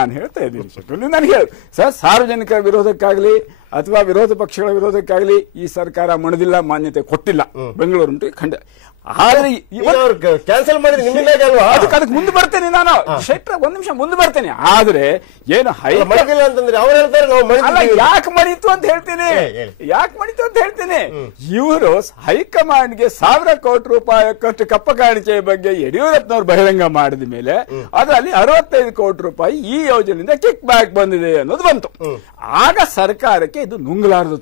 ನಾನು ಹೇಳ್ತಾ ಇದ್ದೀನಿ ನಾನು ಹೇಳ ಸರ್, ಸಾರ್ವಜನಿಕ ವಿರೋಧಕ್ಕಾಗ್ಲಿ ಅಥವಾ ವಿರೋಧ ಪಕ್ಷಗಳ ವಿರೋಧಕ್ಕಾಗ್ಲಿ ಈ ಸರ್ಕಾರ ಮಣದಿಲ್ಲ, ಮಾನ್ಯತೆ ಕೊಟ್ಟಿಲ್ಲ ಬೆಂಗಳೂರು ಖಂಡ. ಆದ್ರೆ ಅದಕ್ಕೆ ಮುಂದೆ ಬರ್ತೇನೆ ನಾನು, ಶೆಟ್ರ ಒಂದ್ ನಿಮಿಷ ಮುಂದೆ ಬರ್ತೇನೆ. ಆದ್ರೆ ಏನು ಯಾಕೆ ಮಡಿತು ಅಂತ ಹೇಳ್ತೀನಿ, ಇವರು ಹೈಕಮಾಂಡ್ಗೆ 1,000 ಕೋಟಿ ರೂಪಾಯಿ ಖರ್ಚು ಕಪ್ಪ ಕಾಣಿಕೆ ಬಗ್ಗೆ ಯಡಿಯೂರಪ್ಪನವ್ರು ಬಹಿರಂಗ ಮಾಡಿದ ಮೇಲೆ ಅದರಲ್ಲಿ 65 ಕೋಟಿ ರೂಪಾಯಿ ಈ ಯೋಜನೆಯಿಂದ ಕಿಕ್ ಬ್ಯಾಕ್ ಬಂದಿದೆ ಅನ್ನೋದು ಬಂತು. ಆಗ ಸರ್ಕಾರಕ್ಕೆ ಇದು ನುಂಗಲಾರದು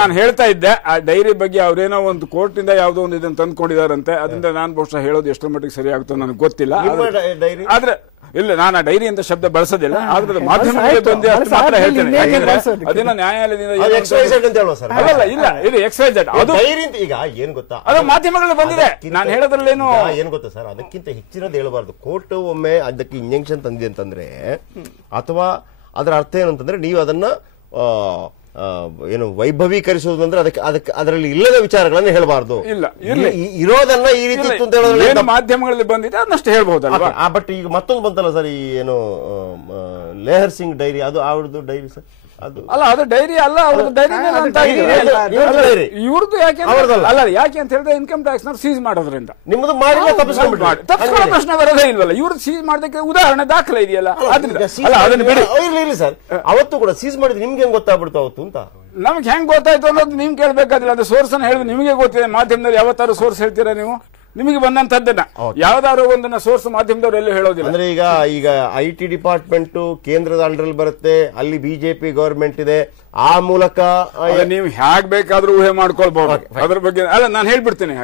ನಾನು ಹೇಳ್ತಾ ಇದ್ದೆ. ಆ ಡೈರಿ ಬಗ್ಗೆ ಅವ್ರೇನೋ ಒಂದು ಕೋರ್ಟ್ ಇಂದ ಯಾವುದೋ ಒಂದು ಇದನ್ನು ತಂದ್ಕೊಂಡಿದಾರಂತೆ, ಅದರಿಂದ ನಾನು ಬಹುಶಃ ಹೇಳೋದು ಎಷ್ಟರ ಮಟ್ಟಿಗೆ ಸರಿ ಆಗುತ್ತೋ ನನಗೆ ಗೊತ್ತಿಲ್ಲ. ಆದ್ರೆ ಇಲ್ಲ, ನಾನು ಆ ಡೈರಿ ಅಂತ ಶಬ್ದ ಬಳಸೋದಿಲ್ಲ. ಆದ್ರೆ ಮಾಧ್ಯಮದಲ್ಲಿ ಬಂದೆ ಅಷ್ಟು ಮಾತ್ರ ಹೇಳ್ತೇನೆ. ಅದೇನೋ ನ್ಯಾಯಾಲಯದಿಂದ ಇಲ್ಲ, ಇದು XYZ ಅದು ಅದು ಮಾಧ್ಯಮಗಳಲ್ಲಿ ಬಂದಿದೆ. ನಾನು ಹೇಳೋದ್ರಲ್ಲೇನು ಏನ್ ಗೊತ್ತಾ ಸರ್, ಅದಕ್ಕಿಂತ ಹೆಚ್ಚಿನದು ಹೇಳಬಾರ್ದು. ಕೋರ್ಟ್ ಒಮ್ಮೆ ಅದಕ್ಕೆ ಇಂಜೆಕ್ಷನ್ ತಂದಿದೆ ಅಂತಂದ್ರೆ, ಅಥವಾ ಅದರ ಅರ್ಥ ಏನಂತಂದ್ರೆ ನೀವು ಅದನ್ನ ಏನು ವೈಭವೀಕರಿಸುವುದು ಅಂದ್ರೆ ಅದಕ್ಕೆ ಅದರಲ್ಲಿ ಇಲ್ಲದ ವಿಚಾರಗಳನ್ನ ಹೇಳಬಾರ್ದು. ಇಲ್ಲ, ಇರೋದನ್ನ ಈ ರೀತಿ ಇತ್ತು ಅಂತ ಹೇಳೋದ್ರಲ್ಲಿ ಮಾಧ್ಯಮಗಳಲ್ಲಿ ಬಂದಿದೆ, ಅದನ್ನಷ್ಟು ಹೇಳ್ಬಹುದಲ್ವಾ. ಬಟ್ ಈಗ ಮತ್ತೊಂದು ಬಂತಲ್ಲ ಸರ್, ಈ ಏನು ಲೇಹರ್ ಸಿಂಗ್ ಡೈರಿ, ಅದು ಅವ್ರದ್ದು ಡೈರಿ ಸರ್, ಅದು ಡೈರಿ ಅಲ್ಲ, ಅವ್ರದ್ದು ಡೈರಿ ಇವ್ರದ್ದು. ಯಾಕೆ ಅಂತ ಹೇಳಿದ್ರೆ ಇನ್ಕಮ್ ಟ್ಯಾಕ್ಸ್ ನ ಸೀಸ್ ಮಾಡೋದ್ರಿಂದ ನಿಮ್ಮದು ತಪ್ಪಿಸ್ಕೊಳ್ಳೋ ಪ್ರಶ್ನೆ ಬರೋದೇ ಇಲ್ವಲ್ಲ. ಇವ್ರದ್ದು ಸೀಸ್ ಮಾಡೋದಕ್ಕೆ ಉದಾಹರಣೆ ದಾಖಲೆ ಇದೆಯಲ್ಲ. ಇಲ್ಲ ಸರ್, ಅವತ್ತು ಕೂಡ ಸೀಸ್ ಮಾಡಿದ್ರೆ ನಿಮ್ಗೆ ಹೆಂಗ್ ಗೊತ್ತಾಗ್ಬಿಡ್ತು ಅವತ್ತು ಅಂತ? ನಮ್ಗೆ ಹೆಂಗ್ ಗೊತ್ತಾಯ್ತು ಅನ್ನೋದು ನಿಮ್ಗೆ ಕೇಳ್ಬೇಕಾದಿಲ್ಲ. ಅದು ಸೋರ್ಸ್ ಅನ್ನ ಹೇಳಿದ್ರೆ ನಿಮಗೆ ಗೊತ್ತಿದೆ. ಮಾಧ್ಯಮದಲ್ಲಿ ಯಾವತ್ತಾರು ಸೋರ್ಸ್ ಹೇಳ್ತೀರಾ ನೀವು? ನಿಮಗೆ ಬಂದಂತದ್ದನ್ನ ಯಾವ್ದಾದ್ರು ಒಂದನ್ನ ಸೋರ್ಸ್ ಮಾಧ್ಯಮದವ್ರು ಎಲ್ಲೂ ಹೇಳೋದಿಲ್ಲ. ಅಂದ್ರೆ ಈಗ IT ಡಿಪಾರ್ಟ್ಮೆಂಟ್ ಕೇಂದ್ರದ ಅಂಡರಲ್ಲಿ ಬರುತ್ತೆ, ಅಲ್ಲಿ ಬಿಜೆಪಿ ಗವರ್ಮೆಂಟ್ ಇದೆ, ಆ ಮೂಲಕ ನೀವು ಹ್ಯಾಗ್ ಬೇಕಾದ್ರೂ ಊಹೆ ಮಾಡ್ಕೊಳ್ಬಹುದು. ಅದ್ರ ಬಗ್ಗೆ ಅಲ್ಲ, ನಾನು ಹೇಳ್ಬಿಡ್ತೀನಿ.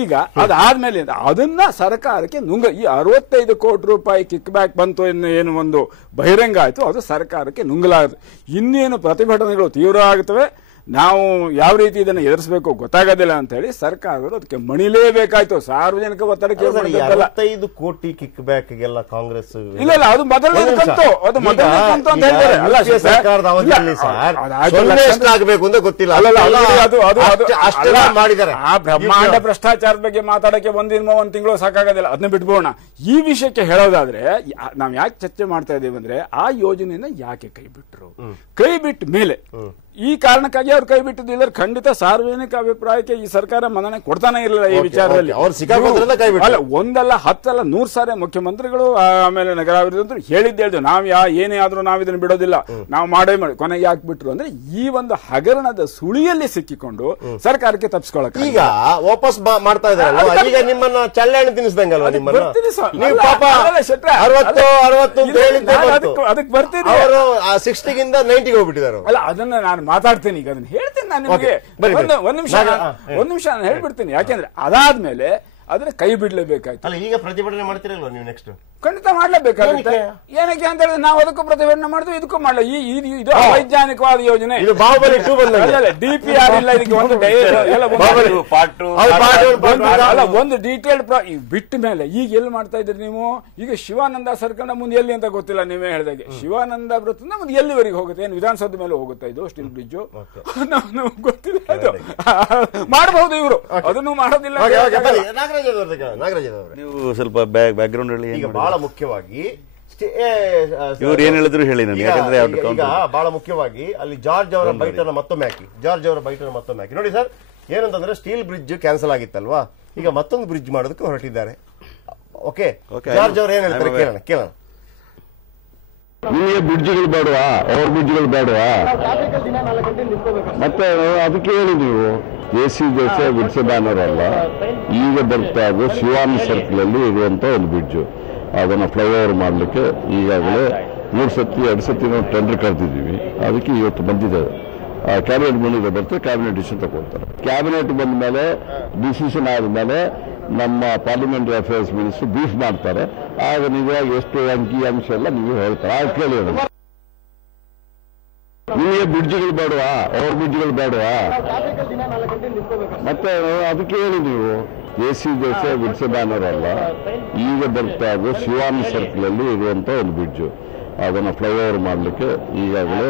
ಈಗ ಅದಾದ್ಮೇಲೆ ಅದನ್ನ ಸರ್ಕಾರಕ್ಕೆ ಈ 65 ಕೋಟಿ ರೂಪಾಯಿ ಕಿಕ್ ಬ್ಯಾಕ್ ಬಂತು ಏನು ಒಂದು ಬಹಿರಂಗ ಆಯ್ತು, ಅದು ಸರ್ಕಾರಕ್ಕೆ ನುಂಗಲಾರದು. ಇನ್ನೇನು ಪ್ರತಿಭಟನೆಗಳು ತೀವ್ರ ಆಗುತ್ತವೆ. ನಾವು ಯಾವ ರೀತಿ ಇದನ್ನು ಎದುರಿಸಬೇಕು ಗೊತ್ತಾಗೋದಿಲ್ಲ ಅಂತ ಹೇಳಿ ಸರ್ಕಾರಗಳು ಅದಕ್ಕೆ ಮಣಿಲೇಬೇಕಾಯ್ತು. ಸಾರ್ವಜನಿಕ ಒತ್ತಡಕ್ಕೆ 65 ಕೋಟಿ ಕಿಕ್ ಬ್ಯಾಕ್ ಗೆಲ್ಲ ಕಾಂಗ್ರೆಸ್ ಇಲ್ಲ, ಅದು ಮೊದಲನೇ ಕಂತು, ಅದು ಮೊದಲನೇ ಕಂತು ಅಂತ ಹೇಳ್ತಾರೆ. ಅಲ್ಲ, ಸರ್ಕಾರದ ಅವಧಿಯಲ್ಲಿ ಆಗಬೇಕು ಅಂತ ಗೊತ್ತಿಲ್ಲ. ಆ ಬ್ರಹ್ಮಾಂಡ ಭ್ರಷ್ಟಾಚಾರದ ಬಗ್ಗೆ ಮಾತಾಡಕ್ಕೆ ಒಂದು ತಿಂಗಳು ಸಾಕಾಗೋದಿಲ್ಲ, ಅದನ್ನ ಬಿಟ್ಬೋಣ. ಈ ವಿಷಯಕ್ಕೆ ಹೇಳೋದಾದ್ರೆ ನಾವ್ ಯಾಕೆ ಚರ್ಚೆ ಮಾಡ್ತಾ ಇದ್ದೇವೆ ಅಂದ್ರೆ, ಆ ಯೋಜನೆಯನ್ನ ಯಾಕೆ ಕೈ ಬಿಟ್ರು, ಕೈ ಬಿಟ್ಟ ಮೇಲೆ ಈ ಕಾರಣಕ್ಕಾಗಿ ಅವ್ರು ಕೈ ಬಿಟ್ಟಿದ್ದಿಲ್ಲ. ಖಂಡಿತ ಸಾರ್ವಜನಿಕ ಅಭಿಪ್ರಾಯಕ್ಕೆ ಈ ಸರ್ಕಾರ ಮನ್ನಣೆ ಕೊಡ್ತಾನೆ ಇರಲಿಲ್ಲ ಈ ವಿಚಾರದಲ್ಲಿ. ಅಲ್ಲ, ಒಂದಲ್ಲ 10 ಅಲ್ಲ 100 ಸಾರಿ ಮುಖ್ಯಮಂತ್ರಿಗಳು ಆಮೇಲೆ ನಗರಾಭಿವೃದ್ಧಿ ಹೇಳಿದ್ದು ನಾವ್ ಏನೇ ಆದ್ರೂ ನಾವ್ ಇದನ್ನ ಬಿಡೋದಿಲ್ಲ, ನಾವು ಮಾಡೇ ಮಾಡಿ. ಕೊನೆಗೆ ಯಾಕೆ ಬಿಟ್ರು ಅಂದ್ರೆ ಈ ಒಂದು ಹಗರಣದ ಸುಳಿಯಲ್ಲಿ ಸಿಕ್ಕಿಕೊಂಡು ಸರ್ಕಾರಕ್ಕೆ ತಪ್ಪಿಸ್ಕೊಳಕ್ ಈಗ ವಾಪಸ್ ಮಾಡ್ತಾ ಇದಾರಲ್ಲ. ಈಗ ನಿಮ್ಮನ್ನ ಚಳ್ಳಾಣಿ ತಿನ್ನಿಸ್ದಂಗಲ್ವಾ ನಿಮ್ಮನ್ನ? ಅದಕ್ಕೆ ಬರ್ತೀನಿ. ಅವರು 60ಗಿಂದ 90ಗೆ ಹೋಗ್ಬಿಟ್ಟಿದ್ದಾರೆ. ಅಲ್ಲ, ಅದನ್ನ ನಾನು ಮಾತಾಡ್ತೀನಿ. ಈಗ ಅದನ್ನ ಹೇಳ್ತೀನಿ ನಾನು ನಿಮಗೆ. ಒಂದ್ ನಿಮಿಷ ನಾನು ಹೇಳ್ಬಿಡ್ತೀನಿ. ಯಾಕೆಂದ್ರೆ ಅದಾದ್ಮೇಲೆ ಅದನ್ನ ಕೈ ಬಿಡ್ಲೇಬೇಕಾಯ್ತು. ಅಲ್ಲ, ಈಗ ಪ್ರತಿಭಟನೆ ಮಾಡ್ತಿರಲ್ವಾ ನೀವು? ನೆಕ್ಸ್ಟ್ ಖಂಡಿತ ಮಾಡ್ಲೇಬೇಕಾಗುತ್ತೆ. ಏನಕ್ಕೆ ಅಂತ ಹೇಳಿದ್ರೆ ನಾವು ಅದಕ್ಕೂ ಪ್ರತಿಭಟನೆ ಮಾಡಿದ್ವಿ, ಇದಕ್ಕೂ ಮಾಡಲ್ಲ. ಇದು ಅವೈಜ್ಞಾನಿಕವಾದ ಯೋಜನೆ. ಇದು ಬಾಹುಬಲಿ 2 ಬಂದಾಗ DPR ಇಲ್ಲ, ಇದಕ್ಕೆ ಒಂದು ಒಂದು ಡೀಟೇಲ್ಡ್ ಬಿಟ್ಟ ಮೇಲೆ ಈಗ ಎಲ್ಲಿ ಮಾಡ್ತಾ ಇದ್ರಿ ನೀವು? ಈಗ ಶಿವಾನಂದ ಸರ್ಕಲ್ ಮುಂದೆ ಎಲ್ಲಿ ಅಂತ ಗೊತ್ತಿಲ್ಲ. ನೀವೇ ಹೇಳಿದಾಗೆ ಶಿವಾನಂದ ವೃತ್ತದಿಂದ ಮುಂದೆ ಎಲ್ಲಿವರೆಗೆ ಹೋಗುತ್ತೆ? ಏನು ವಿಧಾನಸೌಧ ಮೇಲೆ ಹೋಗುತ್ತಾ ಇದು ಸ್ಟೀಲ್ ಬ್ರಿಡ್ಜ್? ಗೊತ್ತಿಲ್ಲ. ಅದು ಮಾಡಬಹುದು ಇವರು, ಅದನ್ನು ಮಾಡೋದಿಲ್ಲ. ನೀವು ಸ್ವಲ್ಪ ಬ್ಯಾಕ್ ಗ್ರೌಂಡ್ ಹೇಳಿ. ಈಗ ಬಹಳ ಮುಖ್ಯವಾಗಿ ಇವ್ರು ಏನ್ ಹೇಳಿದ್ರು ಹೇಳಿ ನನಗೆ. ಯಾಕಂದ್ರೆ ಈಗ ಬಹಳ ಮುಖ್ಯವಾಗಿ ಅಲ್ಲಿ ಜಾರ್ಜ್ ಅವರ ಬೈಟನ್ನ ಮತ್ತೊಮ್ಮೆ ಹಾಕಿ ನೋಡಿ ಸರ್. ಏನಂತಂದ್ರೆ ಸ್ಟೀಲ್ ಬ್ರಿಡ್ಜ್ ಕ್ಯಾನ್ಸಲ್ ಆಗಿತ್ತಲ್ವಾ, ಈಗ ಮತ್ತೊಂದು ಬ್ರಿಡ್ಜ್ ಮಾಡೋದಕ್ಕೆ ಹೊರಟಿದ್ದಾರೆ. ಓಕೆ, ಜಾರ್ಜ್ ಅವರು ಏನ್ ಹೇಳ್ತಾರೆ ಕೇಳೋಣ. ನಿಮಗೆ ಬ್ರಿಡ್ಜ್ಗಳು ಬೇಡವಾ? ಓವರ್ ಬ್ರಿಡ್ಜ್ಗಳು ಬೇಡವಾ? ಮತ್ತೆ ಅದಕ್ಕೆ ಹೇಳಿ ನೀವು AC ಜೊತೆ ವಿಡ್ಸ್ ಬ್ಯಾನರ್ ಅಲ್ಲ, ಈಗ ಬರ್ತಾ ಇದ್ದು ಶಿವಾನಿ ಸರ್ಕಲ್ ಅಲ್ಲಿ ಇರುವಂತ ಒಂದು ಬ್ರಿಡ್ಜ್, ಅದನ್ನ ಫ್ಲೈಓವರ್ ಮಾಡಲಿಕ್ಕೆ ಈಗಾಗಲೇ 2 ಸತಿ ನಾವು ಟೆಂಡರ್ ಕರೆದಿದ್ದೀವಿ. ಅದಕ್ಕೆ ಇವತ್ತು ಬಂದಿದ್ದೇವೆ. ಕ್ಯಾಬಿನೆಟ್ ಬಂದಿದೆ, ಬರ್ತದೆ, ಕ್ಯಾಬಿನೆಟ್ ಡಿಸಿಷನ್ ತಗೊಳ್ತಾರೆ. ಕ್ಯಾಬಿನೆಟ್ ಬಂದ ಮೇಲೆ ಡಿಸಿಷನ್ ಆದ್ಮೇಲೆ ನಮ್ಮ ಪಾರ್ಲಿಮೆಂಟರಿ ಅಫೇರ್ಸ್ ಮಿನಿಸ್ಟರ್ ಬ್ರೀಫ್ ಮಾಡ್ತಾರೆ. ಆಗ ನಿಜವಾಗಿ ಎಷ್ಟು ಅಂಕಿ-ಅಂಶ ಎಲ್ಲ ನೀವು ಹೇಳ್ತಾರೆ. ಆಗ ಕೇಳಿ ನಿಮಗೆ ಬ್ರಿಡ್ಜ್ಗಳು ಬೇಡವಾ? ಓವರ್ ಬ್ರಿಡ್ಜ್ಗಳು ಬೇಡವಾ? ಮತ್ತೆ ಅದಕ್ಕೆ ಹೇಳಿ ನೀವು AC ಜೊತೆ ವಿಡ್ಸ್ ಬ್ಯಾನರ್ ಅಲ್ಲ, ಈಗ ಬರ್ತಾ ಇದ್ದು ಶಿವಾನಿ ಸರ್ಕಲ್ ಅಲ್ಲಿ ಇರುವಂತ ಒಂದು ಬ್ರಿಡ್ಜ್, ಅದನ್ನ ಫ್ಲೈಓವರ್ ಮಾಡಲಿಕ್ಕೆ ಈಗಾಗಲೇ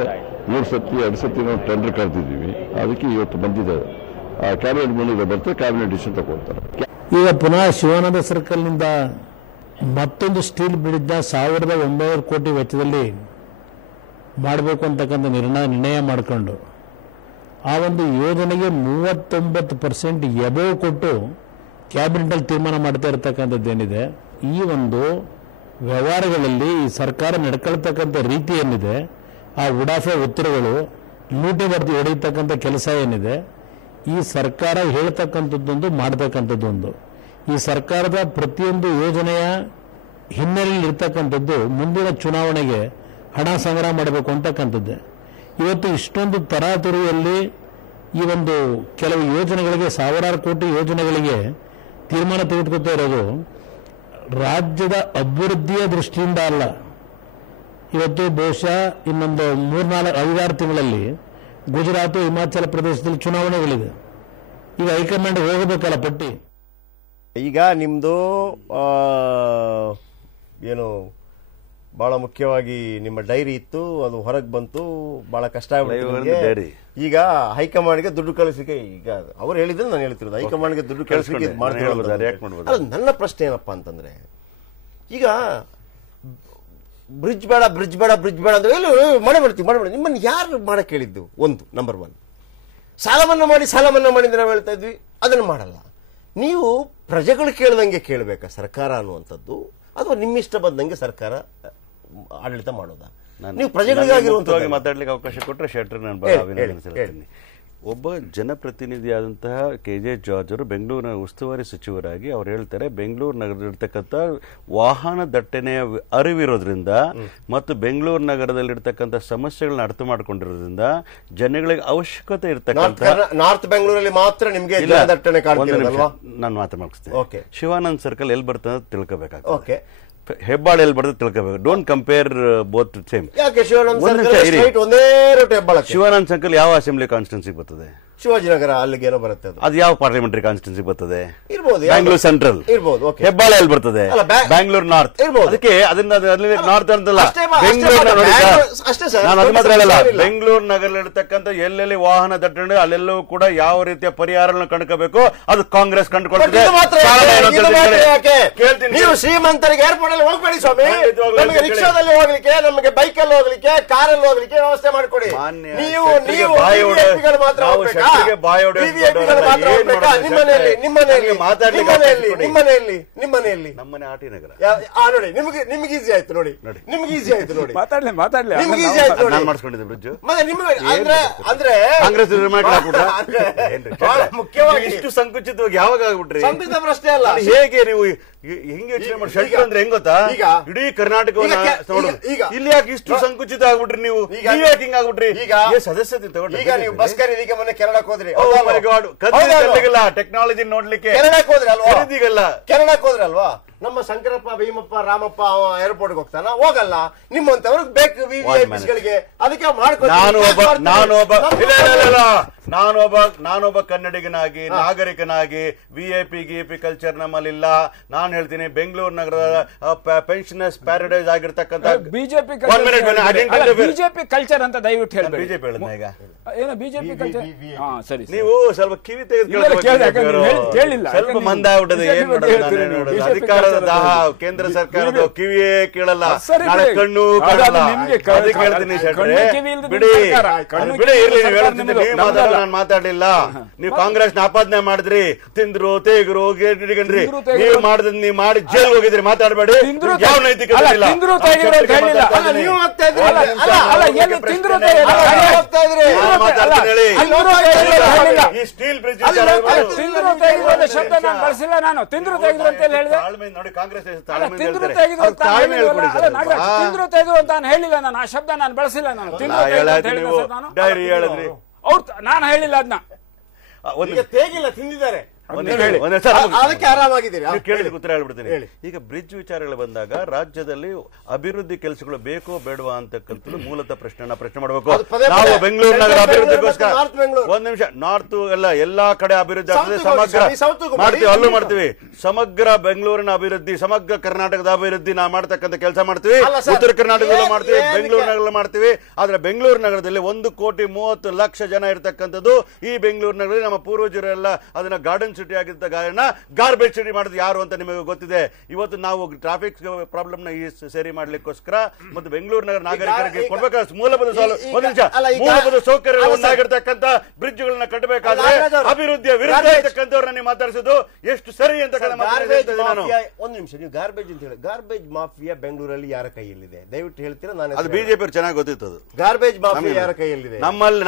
2 ಸತಿ ನಾವು ಟೆಂಡರ್ ಕರೆದಿದ್ದೀವಿ. ಅದಕ್ಕೆ ಇವತ್ತು ಬಂದಿದೆ. ಕ್ಯಾಬಿನೆಟ್ ಮೀಟಿಂಗ್ ಬರ್ತದೆ, ಕ್ಯಾಬಿನೆಟ್ ಡಿಸಿಷನ್ ತಗೊಳ್ತಾರೆ. ಈಗ ಪುನಃ ಶಿವಾನಂದ ಸರ್ಕಲ್ನಿಂದ ಮತ್ತೊಂದು ಸ್ಟೀಲ್ ಬ್ರಿಡ್ಜ್ 1900 ಕೋಟಿ ವೆಚ್ಚದಲ್ಲಿ ಮಾಡಬೇಕು ಅಂತಕ್ಕಂಥ ನಿರ್ಣಯ ಮಾಡಿಕೊಂಡು ಆ ಒಂದು ಯೋಜನೆಗೆ 39% ಎಬೋ ಕೊಟ್ಟು ಕ್ಯಾಬಿನೆಟ್ನಲ್ಲಿ ತೀರ್ಮಾನ ಮಾಡ್ತಾ ಇರತಕ್ಕಂಥದ್ದೇನಿದೆ, ಈ ಒಂದು ವ್ಯವಹಾರಗಳಲ್ಲಿ ಈ ಸರ್ಕಾರ ನಡ್ಕೊಳ್ತಕ್ಕಂಥ ರೀತಿ ಏನಿದೆ, ಆ ಉಡಾಫೆ ಉತ್ತರಗಳು ಲೂಟಿ ಹೊಡೆಯತಕ್ಕಂಥ ಕೆಲಸ ಏನಿದೆ, ಈ ಸರ್ಕಾರ ಹೇಳ್ತಕ್ಕಂಥದ್ದೊಂದು ಮಾಡ್ತಕ್ಕಂಥದ್ದೊಂದು, ಈ ಸರ್ಕಾರದ ಪ್ರತಿಯೊಂದು ಯೋಜನೆಯ ಹಿನ್ನೆಲೆಯಲ್ಲಿ ಇರ್ತಕ್ಕಂಥದ್ದು ಮುಂದಿನ ಚುನಾವಣೆಗೆ ಹಣ ಸಂಗ್ರಹ ಮಾಡಬೇಕು ಅಂತಕ್ಕಂಥದ್ದೇ. ಇವತ್ತು ಇಷ್ಟೊಂದು ತರಾತುರಿಯಲ್ಲಿ ಈ ಒಂದು ಕೆಲವು ಯೋಜನೆಗಳಿಗೆ, ಸಾವಿರಾರು ಕೋಟಿ ಯೋಜನೆಗಳಿಗೆ ತೀರ್ಮಾನ ತೆಗೆದುಕೊಳ್ತಾ ಇರೋದು ರಾಜ್ಯದ ಅಭಿವೃದ್ಧಿಯ ದೃಷ್ಟಿಯಿಂದ ಅಲ್ಲ. ಇವತ್ತು ಬಹುಶಃ ಇನ್ನೊಂದು 3-4-5-6 ತಿಂಗಳಲ್ಲಿ ಗುಜರಾತ್, ಹಿಮಾಚಲ ಪ್ರದೇಶದಲ್ಲಿ ಚುನಾವಣೆಗಳಿದೆ. ಈಗ ಹೈಕಮಾಂಡ್ ಹೋಗಬೇಕಲ್ಲ ಪಟ್ಟಿ. ಈಗ ನಿಮ್ದು ಏನು ಬಹಳ ಮುಖ್ಯವಾಗಿ ನಿಮ್ಮ ಡೈರಿ ಇತ್ತು, ಅದು ಹೊರಗೆ ಬಂತು, ಬಹಳ ಕಷ್ಟ ಆಗ್ಬಿಟ್ಟು ಈಗ ಹೈಕಮಾಂಡ್ಗೆ ದುಡ್ಡು ಕಳಿಸಿಕೆ. ಈಗ ಅವ್ರು ಹೇಳಿದ್ರೆ ನಾನು ಹೇಳ್ತಿರೋದು ಹೈಕಮಾಂಡ್ಗೆ ದುಡ್ಡು ಕಳಿಸಿಕೆ ಮಾಡ್ತಿರೋದು. ನನ್ನ ಪ್ರಶ್ನೆ ಏನಪ್ಪಾ ಅಂತಂದ್ರೆ, ಈಗ ಬ್ರಿಡ್ಜ್ ಬೇಡ ಅಂದ್ರೆ ಮಳೆ ಮಾಡ್ತೀವಿ ನಿಮ್ಮನ್ನು ಯಾರು ಮಾಡಕ್ ಹೇಳಿದ್ದು? ನಂಬರ್ 1 ಸಾಲ ಮನ್ನಾ ಮಾಡಿ ಅಂತ ನಾವು ಹೇಳ್ತಾ ಇದ್ವಿ, ಅದನ್ನು ಮಾಡಲ್ಲ. ನೀವು ಪ್ರಜೆಗಳು ಕೇಳ್ದಂಗೆ ಕೇಳಬೇಕಾ ಸರ್ಕಾರ ಅನ್ನುವಂಥದ್ದು, ಅಥವಾ ನಿಮ್ಮಿಷ್ಟ ಬಂದಂಗೆ ಸರ್ಕಾರ ಆಡಳಿತ ಮಾಡೋದಾ? ನೀವು ಪ್ರಜೆಗಳಿಗಾಗಿರುವಂತಹ ಮಾತಾಡ್ಲಿಕ್ಕೆ ಅವಕಾಶ ಕೊಟ್ಟರೆ ಶೆಟ್ಟರ್ ನಾನು ಬಹಳ ಅಭಿನಂದಿಸ್ತೀನಿ. ಒಬ್ಬ ಜನಪ್ರತಿನಿಧಿಯಾದಂತಹ KJ ಜಾರ್ಜ್ ಅವರು ಬೆಂಗಳೂರಿನ ಉಸ್ತುವಾರಿ ಸಚಿವರಾಗಿ ಅವ್ರು ಹೇಳ್ತಾರೆ, ಬೆಂಗಳೂರು ನಗರದಲ್ಲಿರ್ತಕ್ಕಂಥ ವಾಹನ ದಟ್ಟಣೆಯ ಅರಿವಿರೋದ್ರಿಂದ ಮತ್ತು ಬೆಂಗಳೂರು ನಗರದಲ್ಲಿರ್ತಕ್ಕಂಥ ಸಮಸ್ಯೆಗಳನ್ನ ಅರ್ಥ ಮಾಡ್ಕೊಂಡಿರೋದ್ರಿಂದ ಜನಗಳಿಗೆ ಅವಶ್ಯಕತೆ ಇರ್ತಕ್ಕಂಥ ನಾರ್ತ್ ಬೆಂಗಳೂರಲ್ಲಿ ಮಾತ್ರ ನಿಮಗೆ ದಟ್ಟಣೆ ನಾನು ಮಾತನಾಡ್ತೀನಿ. ಶಿವಾನಂದ್ ಸರ್ಕಲ್ ಎಲ್ಲಿ ಬರ್ತದೆ ಅಂತ ತಿಳ್ಕೋಬೇಕಾಗ್ತದೆ, ಹೆಬ್ಬಾಳ ಎಲ್ಲಿ ಬರ್ತದೆ ತಿಳ್ಕೋಬೇಕು. Don't compare both same. Shivanand circle ಯಾವ ಅಸೆಂಬ್ಲಿ ಕಾನ್ಸ್ಟಿಟ್ಯೂನ್ಸಿಗೆ ಬರ್ತದೆ? ಶಿವಾಜಿನಗರ, ಅಲ್ಲಿಗೆ ಏನೋ ಬರುತ್ತೆ. ಅದು ಯಾವ ಪಾರ್ಲಿಮೆಂಟರಿ ಕಾನ್ಸ್ಟಿಟ್ಯೂನ್ಸಿ ಬರ್ತದೆ? ಇರ್ಬೋದು. ಬ್ಯಾಂಗ್ಳೂರ್ ಸೆಂಟ್ರಲ್ ಇರ್ಬೋದು. ಹೆಬ್ಬಾಳ ಎಲ್ಲಿ ಬರ್ತದೆ? ಬ್ಯಾಂಗ್ಳೂರ್ ನಾರ್ತ್ ಇರ್ಬೋದು. ಅದಕ್ಕೆ ಅದನ್ನ ನಾರ್ತ್ ಅಂತಲ್ಲ, ಬೆಂಗಳೂರಿನ ನೋಡಿ ಸರ್, ನಾನು ಅದು ಮಾತ್ರ ಹೇಳಲ್ಲ, ಬೆಂಗಳೂರು ನಗರದಲ್ಲಿರ್ತಕ್ಕಂಥ ಎಲ್ಲೆಲ್ಲಿ ವಾಹನ ದಟ್ಟಣೆ ಅಲ್ಲೆಲ್ಲವೂ ಕೂಡ ಯಾವ ರೀತಿಯ ಪರಿಹಾರಗಳನ್ನು ಕಂಡುಕೋಬೇಕು ಅದು ಕಾಂಗ್ರೆಸ್ ಕಂಡುಕೊಳ್ತದೆ. ನೀವು ಶ್ರೀಮಂತರಿಗೆ ಏರ್ಪೋರ್ಟ್ ಅಲ್ಲಿ ಹೋಗ್ಬೇಡಿ ಸ್ವಾಮಿ, ನಮಗೆ ರಿಕ್ಷಾದಲ್ಲಿ ಹೋಗ್ಲಿಕ್ಕೆ, ನಮಗೆ ಬೈಕ್ ಅಲ್ಲಿ ಹೋಗ್ಲಿಕ್ಕೆ, ಕಾರಲ್ಲಿ ಹೋಗ್ಲಿಕ್ಕೆ ವ್ಯವಸ್ಥೆ ಮಾಡಿಕೊಡಿ. ನೀವು ಮಾತ್ರ ನಮ್ಮನೆ ಆಟಿ ನಗರ ನೋಡಿ, ನಿಮ್ಗೆ ಈಸಿ ಆಯ್ತು ನೋಡಿ, ನಿಮ್ಗೆ ಈಸಿ ಆಯ್ತು ನೋಡಿ, ಮಾತಾಡ್ಲಿ ನಿಮ್ಗೆ ಈಸಿ ಆಯ್ತು ನೋಡಿ. ಮಾಡಿಸ್ಕೊಂಡಿದ್ದೆ ಬ್ರಿಡ್ಜ್ ಅಂದ್ರೆ ಕಾಂಗ್ರೆಸ್ ಬಹಳ ಮುಖ್ಯವಾಗಿ ಇಷ್ಟು ಸಂಕುಚಿತವಾಗಿ ಯಾವಾಗ ಆಗ್ಬಿಟ್ರಿ? ಸಂಕುಚಿತ ಪ್ರಶ್ನೆ ಅಲ್ಲ, ಹೇಗೆ ನೀವು ಹೆಂಗೆ ಯೋಚನೆ ಮಾಡಿ ಶೆಲ್ಟರ್ ಅಂದ್ರೆ ಹೆಂಗ್ ಗೊತ್ತಾ? ಇಡೀ ಕರ್ನಾಟಕವನ್ನ ಇಲ್ಲಿ ಯಾಕೆ ಇಷ್ಟು ಸಂಕುಚಿತ ಆಗ್ಬಿಟ್ರಿ? ನೀವು ಯಾಕೆ ಹಿಂಗ್ ಆಗ್ಬಿಟ್ರಿ? ಈಗ ಸದಸ್ಯತೆ ತಗೊಂಡು ಈಗ ನೀವು ಬಸ್ ಖರೀದಿಗೆ ಮೊನ್ನೆ ಕೆನಡಾಕ್ ಹೋದ್ರಿ, ಟೆಕ್ನಾಲಜಿ ನೋಡ್ಲಿಕ್ಕೆ ಕೆನಡಾಕ್ ಹೋದ್ರಿ ಅಲ್ವಾ? ಖರೀದಿಗಲ್ಲ, ಕೆನಡಾಕ್ ಹೋದ್ರಿ ಅಲ್ವಾ? ನಮ್ಮ ಶಂಕರಪ್ಪ, ಭೀಮಪ್ಪ, ರಾಮಪ್ಪ ಏರ್ಪೋರ್ಟ್ಗೆ ಹೋಗ್ತಾನ? ಹೋಗಲ್ಲ. ನಿಮ್ಮಂತವ್ರಿಗೆ ಬೇಕು ವಿವಿಐಪಿಗಳಿಗೆ, ಅದಕ್ಕೆ ನಾನೊಬ್ಬ ಕನ್ನಡಿಗನಾಗಿ, ನಾಗರಿಕನಾಗಿ ವಿಐಪಿ ಗಿಪಿ ಕಲ್ಚರ್ ನಮ್ಮಲ್ಲಿಲ್ಲ. ನಾನು ಹೇಳ್ತೀನಿ, ಬೆಂಗಳೂರು ನಗರದ ಪೆನ್ಷನರ್ಸ್ ಪ್ಯಾರಡೈಸ್ ಆಗಿರ್ತಕ್ಕಂಥ ಬಿಜೆಪಿ ಕಲ್ಚರ್ ಅಂತ ದಯವಿಟ್ಟು ಹೇಳಿ. ಬಿಜೆಪಿ ಹೇಳಿದ್ನ ಈಗ ಏನೋ ಬಿಜೆಪಿ ಕಲ್ಚರ್. ಸರಿ, ನೀವು ಸ್ವಲ್ಪ ಕಿವಿ ತೆಗೆದುಕೊಳ್ಳಿ, ಸ್ವಲ್ಪ ಮಂದ ಆಗ್ಬಿಟ್ಟದೆ. ಏನ್ ಮಾಡೋದು? ಅಧಿಕಾರದ ದಾಹ ಕೇಂದ್ರ ಸರ್ಕಾರದ ಕಿವಿಯೇ ಕೇಳಲ್ಲ, ನಾಳೆ ಕಣ್ಣು ಕಾಣಲ್ಲ. ಅದಕ್ಕೆ ಹೇಳ್ತೀನಿ ಬಿಡಿ, ಇರ್ಲಿ, ನೀವು ಹೇಳ್ತಿದ್ದೀನಿ, ನಾನು ಮಾತಾಡ್ಲಿಲ್ಲ. ನೀವು ಕಾಂಗ್ರೆಸ್ ಆಪಾದನೆ ಮಾಡಿದ್ರಿ, ತಿಂದ್ರು ತೇಗ್ರು ಗಿಡಿಗಂದ್ರಿ, ನೀವು ಮಾಡಿದ್ ನೀವು ಮಾಡಿ ಜೈಲ್ ಹೋಗಿದ್ರಿ, ಮಾತಾಡಬೇಡಿ. ಯಾವ ನೈತಿಕತೆ ಇಲ್ಲ. ಸ್ಟೀಲ್ ಬ್ರಿಡ್ಜ್ ಶಬ್ದ ನಾನು ಬಳಸಿಲ್ಲ. ನಾನು ತಿಂದ್ರು ತೆಗೆದ್ರು ಅಂತ ಹೇಳಿದೆ ನೋಡಿ. ಕಾಂಗ್ರೆಸ್ ತಿಂದ್ರು ತೆಗೆದ್ರು ಅಂತ ನಾನು ಹೇಳಿಲ್ಲ. ನಾನು ಆ ಶಬ್ದ ನಾನು ಬಳಸಿಲ್ಲ. ನಾನು ಡೈರಿ ಹೇಳಿದ್ರಿ, ಅವ್ರು ನಾನು ಹೇಳಿಲ್ಲ. ಅದನ್ನ ತೇಗಿಲ್ಲ, ತಿಂದಿದ್ದಾರೆ. ಅದಕ್ಕೆ ಆರಾಮಾಗಿದ್ದೀರಿ. ಕೇಳಿದ ಉತ್ತರ ಹೇಳ್ಬಿಡ್ತೀನಿ. ಈಗ ಬ್ರಿಡ್ಜ್ ವಿಚಾರಗಳು ಬಂದಾಗ ರಾಜ್ಯದಲ್ಲಿ ಅಭಿವೃದ್ಧಿ ಕೆಲಸಗಳು ಬೇಕೋ ಬೇಡವಾ ಅಂತಕ್ಕಂಥದ್ದು ಮೂಲತಃ ಪ್ರಶ್ನೆ ಮಾಡಬೇಕು. ನಾವು ಬೆಂಗಳೂರು ನಗರ ಅಭಿವೃದ್ಧಿಗೋಸ್ಕರ ಒಂದ್ ನಿಮಿಷ ನಾರ್ತ್ ಎಲ್ಲಾ ಕಡೆ ಅಭಿವೃದ್ಧಿ ಆಗ್ತದೆ, ಸಮಗ್ರ ಮಾಡ್ತೀವಿ, ಅಲ್ಲೂ ಮಾಡ್ತೀವಿ. ಸಮಗ್ರ ಬೆಂಗಳೂರಿನ ಅಭಿವೃದ್ಧಿ, ಸಮಗ್ರ ಕರ್ನಾಟಕದ ಅಭಿವೃದ್ಧಿ ನಾವು ಮಾಡ್ತಕ್ಕಂಥ ಕೆಲಸ ಮಾಡ್ತೀವಿ. ಉತ್ತರ ಕರ್ನಾಟಕದಲ್ಲೂ ಮಾಡ್ತೀವಿ, ಬೆಂಗಳೂರು ನಗರದಲ್ಲೂ ಮಾಡ್ತೀವಿ. ಆದ್ರೆ ಬೆಂಗಳೂರು ನಗರದಲ್ಲಿ 1,30,00,000 ಜನ ಇರತಕ್ಕಂಥದ್ದು. ಈ ಬೆಂಗಳೂರು ನಗರದಲ್ಲಿ ನಮ್ಮ ಪೂರ್ವಜರೆಲ್ಲ ಅದನ್ನ ಗಾರ್ಡನ್ ಸಿಟಿ ಆಗಿದ್ದ ಕಾರಣ ಗಾರ್ಬೇಜ್ ಸಿಟಿ ಮಾಡಿದ್ ಯಾರು ಅಂತ ನಿಮಗೆ ಗೊತ್ತಿದೆ. ಇವತ್ತು ನಾವು ಟ್ರಾಫಿಕ್ ಪ್ರಾಬ್ಲಮ್ ನ ಸರಿ ಮಾಡ್ಲಿಕ್ಕೋಸ್ಕರ ಮತ್ತು ಬೆಂಗಳೂರು ನಗರ ನಾಗರಿಕರಿಗೆ ಕೊಡಬೇಕಾದ ಮೂಲಭೂತ ಸೌಕರ್ಯ ಒಂದಾಗಿರ್ತಕ್ಕಂಥ ಬ್ರಿಡ್ಜ್ ಗಳನ್ನ ಕಟ್ಟಬೇಕಾದ್ರೆ ಅಭಿವೃದ್ಧಿಯ ವಿರುದ್ಧ ಇರ್ತಕ್ಕಂಥವ್ರನ್ನ ನೀವು ಮಾತಾಡಿಸೋದು ಎಷ್ಟು ಸರಿ ಅಂತ ಒಂದು ನಿಮಿಷ. ನೀವು ಗಾರ್ಬೇಜ್ ಅಂತ ಹೇಳಿ, ಗಾರ್ಬೇಜ್ ಮಾಫಿಯಾ ಬೆಂಗಳೂರಲ್ಲಿ ಯಾರ ಕೈಯಲ್ಲಿದೆ ದಯವಿಟ್ಟು ಹೇಳ್ತೀರಾ? ನಾನು ಅದು ಬಿಜೆಪಿ ಚೆನ್ನಾಗಿ ಗೊತ್ತಿತ್ತು. ಅದು ಗಾರ್ಬೇಜ್ ಮಾಫಿಯಾ ಯಾರ ಕೈಯಲ್ಲಿದೆ? ನಮ್ಮಲ್ಲಿ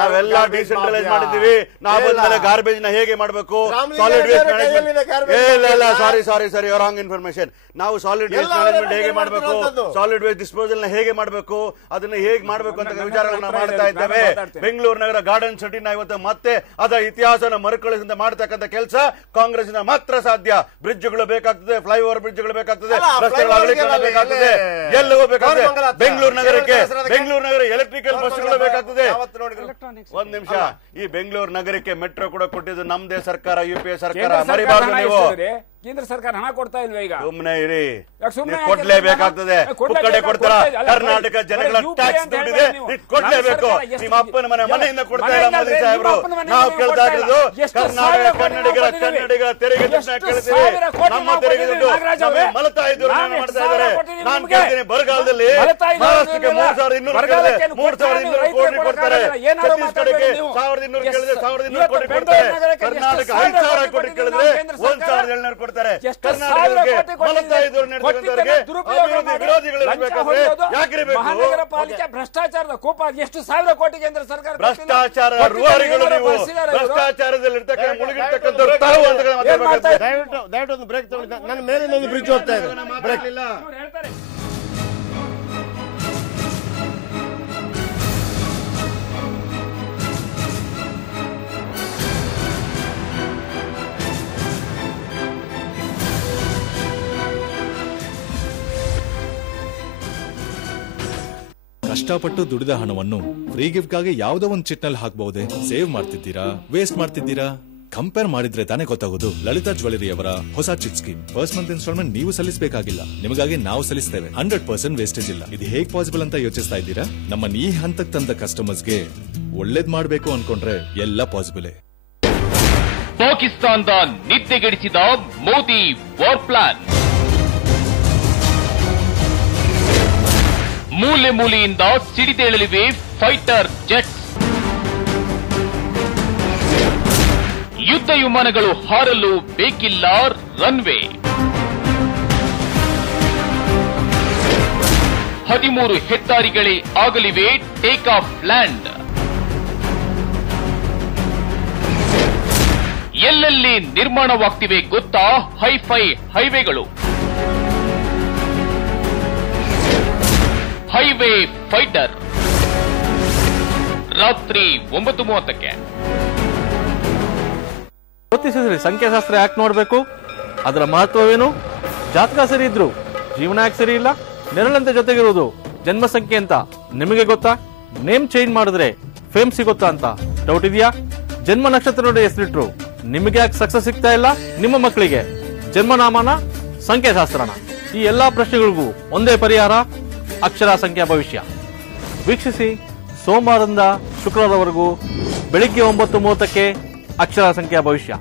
ನಾವೆಲ್ಲ ಡಿಸೆಂಟ್ರಲೈಸ್ ಮಾಡಿದ್ದೀವಿ. ನಾವು ಗಾರ್ಬೇಜ್ ನ ಹೇಗೆ ಮಾಡಬೇಕು, solid waste management, sorry wrong information. ನಾವು ಸಾಲಿಡ್ ವೇಸ್ಟ್ ಮ್ಯಾನೇಜ್ಮೆಂಟ್ ಹೇಗೆ ಮಾಡಬೇಕು, ಸಾಲಿಡ್ ವೇಸ್ಟ್ ಡಿಸ್ಪೋಸಲ್ ನ ಹೇಗೆ ಮಾಡಬೇಕು, ಅದನ್ನ ಹೇಗೆ ಮಾಡಬೇಕು ಅಂತ ವಿಚಾರಗಳನ್ನ ಮಾಡ್ತಾ ಇದ್ದೇವೆ. ಬೆಂಗಳೂರು ನಗರ ಗಾರ್ಡನ್ ಸಿಟಿನ ಇವತ್ತು ಮತ್ತೆ ಅದರ ಇತಿಹಾಸನ ಮರುಕಳಿಸಿದ ಮಾಡತಕ್ಕಂಥ ಕೆಲಸ ಕಾಂಗ್ರೆಸ್ನ ಮಾತ್ರ ಸಾಧ್ಯ. ಬ್ರಿಡ್ಜ್ಗಳು ಬೇಕಾಗ್ತದೆ, ಫ್ಲೈಓವರ್ ಬ್ರಿಡ್ಜ್ಗಳು ಬೇಕಾಗ್ತದೆ, ರಸ್ತೆಗಳ ಅಗಲೀಕರಣ ಬೇಕಾಗ್ತದೆ, ಎಲ್ಲವೂ ಬೇಕಾಗ್ತದೆ. ಬೆಂಗಳೂರು ನಗರ ಎಲೆಕ್ಟ್ರಿಕಲ್ ಬಸ್ಗಳು ಬೇಕಾಗ್ತದೆ. ಒಂದ್ ನಿಮಿಷ, ಈ ಬೆಂಗಳೂರು ನಗರಕ್ಕೆ ಮೆಟ್ರೋ ಕೂಡ ಕೊಟ್ಟಿದ್ದು ನಮ್ದೇ ಸರ್ಕಾರ, ಯುಪಿಎ ಸರ್ಕಾರ. ಮರಿಬಾರ್ದು ನೀವು. ಕೇಂದ್ರ ಸರ್ಕಾರ ಹಣ ಕೊಡ್ತಾ ಇಲ್ವಾ? ಈಗ ಸುಮ್ಮನೆ ಇರಿ, ಕೊಡ್ಲೇಬೇಕಾಗ್ತದೆ. ಕಡೆ ಕೊಡ್ತಾರ, ಕರ್ನಾಟಕ ಜನಗಳ ಟ್ಯಾಕ್ಸ್ ದುಡ್ಡಿದೆ, ಕೊಡ್ಲೇಬೇಕು. ನಿಮ್ಮ ಅಪ್ಪನ ಮನೆಯಿಂದ ಕೊಡ್ತಾ ಇಲ್ಲ ಮೋದಿ ಸಾಹೇಬರು. ನಾವು ಕೇಳ್ತಾ ಇರೋದು ಕರ್ನಾಟಕ ಕನ್ನಡಿಗರ ತೆರಿಗೆ ಕೇಳ್ತೀವಿ. ನಮ್ಮ ತೆರಿಗೆ ದುಡ್ಡು ಮಲತಾ ಇದ್ರು ಮಾಡ್ತಾ ಇದ್ದಾರೆ. ನಾನು ಕೇಳ್ತೀನಿ, ಬರಗಾಲದಲ್ಲಿ ಮಹಾರಾಷ್ಟ್ರಕ್ಕೆ 3,200 ಕೋಟಿ ಕೊಡ್ತಾರೆ, ಛತ್ತೀಸ್ಗಢಕ್ಕೆ 1,200 ಕೇಳಿದ್ರೆ 1,200 ಕೋಟಿ ಕೊಡ್ತಾರೆ, ಕರ್ನಾಟಕ 5,000 ಕೋಟಿ ಕೇಳಿದ್ರೆ 1,700 ಕೊಡ್ತಾರೆ. ಮಹಾನಗರ ಪಾಲಿಕೆ ಭ್ರಷ್ಟಾಚಾರದ ಕೂಪ. ಎಷ್ಟು ಸಾವಿರ ಕೋಟಿ ಕೇಂದ್ರ ಸರ್ಕಾರ ಭ್ರಷ್ಟಾಚಾರ ಭ್ರಷ್ಟಾಚಾರದಲ್ಲಿ ಮುಳುಗಿರ್ತಕ್ಕಂಥ ದಯವಿಟ್ಟು ಒಂದು ಬ್ರೇಕ್ ತಗೊಂಡು ನನ್ನ ಮೇಲೆ ಒಂದು ಬ್ರಿಡ್ಜ್ ಹೋಗ್ತಾ ಇದೆ. ಕಷ್ಟಪಟ್ಟು ದುಡಿದ ಹಣವನ್ನು ಫ್ರೀ ಗಿಫ್ಟ್ ಗಾಗಿ ಯಾವುದೋ ಒಂದು ಚಿಟ್ನಲ್ಲಿ ಹಾಕಬಹುದೇ? ಸೇವ್ ಮಾಡ್ತಿದ್ದೀರಾ, ವೇಸ್ಟ್ ಮಾಡ್ತಿದ್ದೀರಾ? ಕಂಪೇರ್ ಮಾಡಿದ್ರೆ ತಾನೇ ಗೊತ್ತಾಗೋದು. ಲಲಿತಾ ಜ್ಯುವೆಲರಿ ಅವರ ಹೊಸ chit scheme. First month instalment ನೀವು ಸಲ್ಲಿಸಬೇಕಾಗಿಲ್ಲ, ನಿಮಗಾಗಿ ನಾವು ಸಲ್ಲಿಸ್ತೇವೆ. 100% ವೇಸ್ಟೇಜ್ ಇಲ್ಲ. ಇದು ಹೇಗ್ ಪಾಸಿಬಲ್ ಅಂತ ಯೋಚಿಸ್ತಾ ಇದ್ದೀರಾ? ನಮ್ಮ ಈ ಹಂತಕ್ಕೆ ತಂದ ಕಸ್ಟಮರ್ಸ್ಗೆ ಒಳ್ಳೇದ್ ಮಾಡಬೇಕು ಅನ್ಕೊಂಡ್ರೆ ಎಲ್ಲ ಪಾಸಿಬಲ್. ಪಾಕಿಸ್ತಾನದ ನಿದ್ದೆಗೆಡಿಸಿದ ಮೋದಿ ವಾರ್ ಪ್ಲಾನ್. ಮೂಲೆ ಮೂಲೆಯಿಂದ ಸಿಡಿದೇಳಲಿವೆ ಫೈಟರ್ ಜೆಟ್ಸ್. ಯುದ್ಧ ವಿಮಾನಗಳು ಹಾರಲು ಬೇಕಿಲ್ಲ ರನ್ವೇ. 13 ಹೆದ್ದಾರಿಗಳೇ ಆಗಲಿವೆ ಟೇಕ್ ಆಫ್ ಲ್ಯಾಂಡ್. ಎಲ್ಲೆಲ್ಲಿ ನಿರ್ಮಾಣವಾಗ್ತಿವೆ ಗೊತ್ತಾ ಹೈಫೈ ಹೈವೇಗಳು. ಹೈವೇ ಫೈಟರ್ ರಾತ್ರಿ 9:30ಕ್ಕೆ. ಜ್ಯೋತಿಷದಲ್ಲಿ ಸಂಖ್ಯಾಶಾಸ್ತ್ರ ಯಾಕೆ ನೋಡ್ಬೇಕು, ಅದರ ಮಹತ್ವವೇನು, ಜಾತಕ ಸರಿ ಇದ್ರು ಜೀವನ ಯಾಕೆ ಸರಿ ಇಲ್ಲ, ನೆರಳಂತೆ ಜೊತೆಗಿರುವುದು ಜನ್ಮ ಸಂಖ್ಯೆ ಅಂತ ನಿಮಗೆ ಗೊತ್ತಾ? ನೇಮ್ ಚೇಂಜ್ ಮಾಡಿದ್ರೆ ಫೇಮ್ ಸಿಗುತ್ತಾ ಅಂತ ಡೌಟ್ ಇದೆಯಾ? ಜನ್ಮ ನಕ್ಷತ್ರ ನೋಡಿ ಹೆಸರಿಟ್ರು ನಿಮಗೆ ಯಾಕೆ ಸಕ್ಸಸ್ ಸಿಗ್ತಾ ಇಲ್ಲ? ನಿಮ್ಮ ಮಕ್ಕಳಿಗೆ ಜನ್ಮನಾಮನ ಸಂಖ್ಯಾಶಾಸ್ತ್ರನ? ಈ ಎಲ್ಲಾ ಪ್ರಶ್ನೆಗಳಿಗೂ ಒಂದೇ ಪರಿಹಾರ, ಅಕ್ಷರ ಸಂಖ್ಯಾ ಭವಿಷ್ಯ. ವೀಕ್ಷಿಸಿ ಸೋಮವಾರದಿಂದ ಶುಕ್ರವಾರವರೆಗೂ ಬೆಳಿಗ್ಗೆ 9:30ಕ್ಕೆ ಅಕ್ಷರ ಸಂಖ್ಯಾ ಭವಿಷ್ಯ.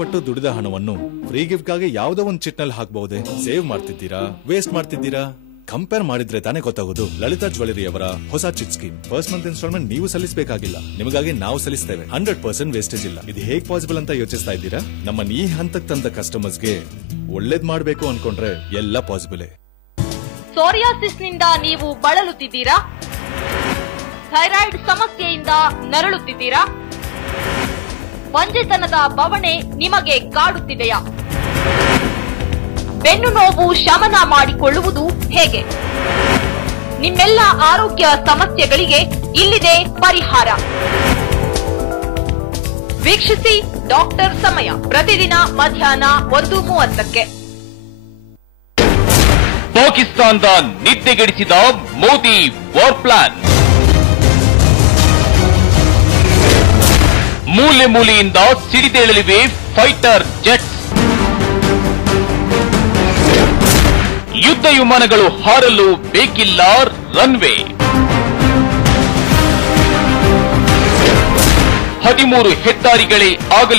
ಪಟ್ಟು ದುಡಿದ ಹಣವನ್ನು ಫ್ರೀ ಗಿಫ್ಟ್ ಗಾಗಿ ಯಾವುದೋ ಒಂದು ಚಿಟ್ನಲ್ಲಿ ಹಾಕಬಹುದೇ? ಸೇವ್ ಮಾಡ್ತಿದ್ದೀರಾ, ವೇಸ್ಟ್ ಮಾಡ್ತಿದ್ದೀರಾ? ಕಂಪೇರ್ ಮಾಡಿದ್ರೆ ತಾನೇ ಗೊತ್ತಾಗೋದು. ಲಲಿತಾ ಜ್ಯುವೆಲರಿ ಅವರ ಹೊಸ chit scheme. First month instalment ನೀವು ಸಲ್ಲಿಸಬೇಕಾಗಿಲ್ಲ, ನಿಮಗಾಗಿ ನಾವು ಸಲ್ಲಿಸ್ತೇವೆ. 100% ವೇಸ್ಟೇಜ್ ಇಲ್ಲ. ಇದು ಹೇಗ್ ಪಾಸಿಬಲ್ ಅಂತ ಯೋಚಿಸ್ತಾ ಇದ್ದೀರಾ? ನಮ್ಮ ಈ ಹಂತಕ್ಕೆ ತಂದ ಕಸ್ಟಮರ್ಸ್ಗೆ ಒಳ್ಳೇದ್ ಮಾಡಬೇಕು ಅನ್ಕೊಂಡ್ರೆ ಎಲ್ಲ ಪಾಸಿಬಲ್. ಸೋರಿಯಾಸಿಸ್ ನಿಂದ ನೀವು ಬಳಲುತ್ತಿದ್ದೀರಾ? ಥೈರಾಯ್ಡ್ ಸಮಸ್ಯೆಯಿಂದ ನರಳುತ್ತಿದ್ದೀರಾ? ಬಂಜೆತನದ ಬವಣೆ ನಿಮಗೆ ಕಾಡುತ್ತಿದೆಯಾ? ಬೆನ್ನು ನೋವು ಶಮನ ಮಾಡಿಕೊಳ್ಳುವುದು ಹೇಗೆ? ನಿಮ್ಮೆಲ್ಲ ಆರೋಗ್ಯ ಸಮಸ್ಯೆಗಳಿಗೆ ಇಲ್ಲಿದೆ ಪರಿಹಾರ. ವೀಕ್ಷಿಸಿ ಡಾಕ್ಟರ್ ಸಮಯ ಪ್ರತಿದಿನ ಮಧ್ಯಾಹ್ನ 1:30ಕ್ಕೆ. ಪಾಕಿಸ್ತಾನದ ನಿದ್ದೆಗೆಡಿಸಿದ ಮೋದಿ ವಾರ್ ಪ್ಲಾನ್. ಮೂಲೆ ಮೂಲೆಯಿಂದ ಸಿಡಿದೇಳಲಿವೆ ಫೈಟರ್ ಜೆಟ್ಸ್. ಯುದ್ಧ ವಿಮಾನಗಳು ಹಾರಲು ಬೇಕಿಲ್ಲ ರನ್ವೇ. 13 ಹೆದ್ದಾರಿಗಳೇ ಆಗಲಿ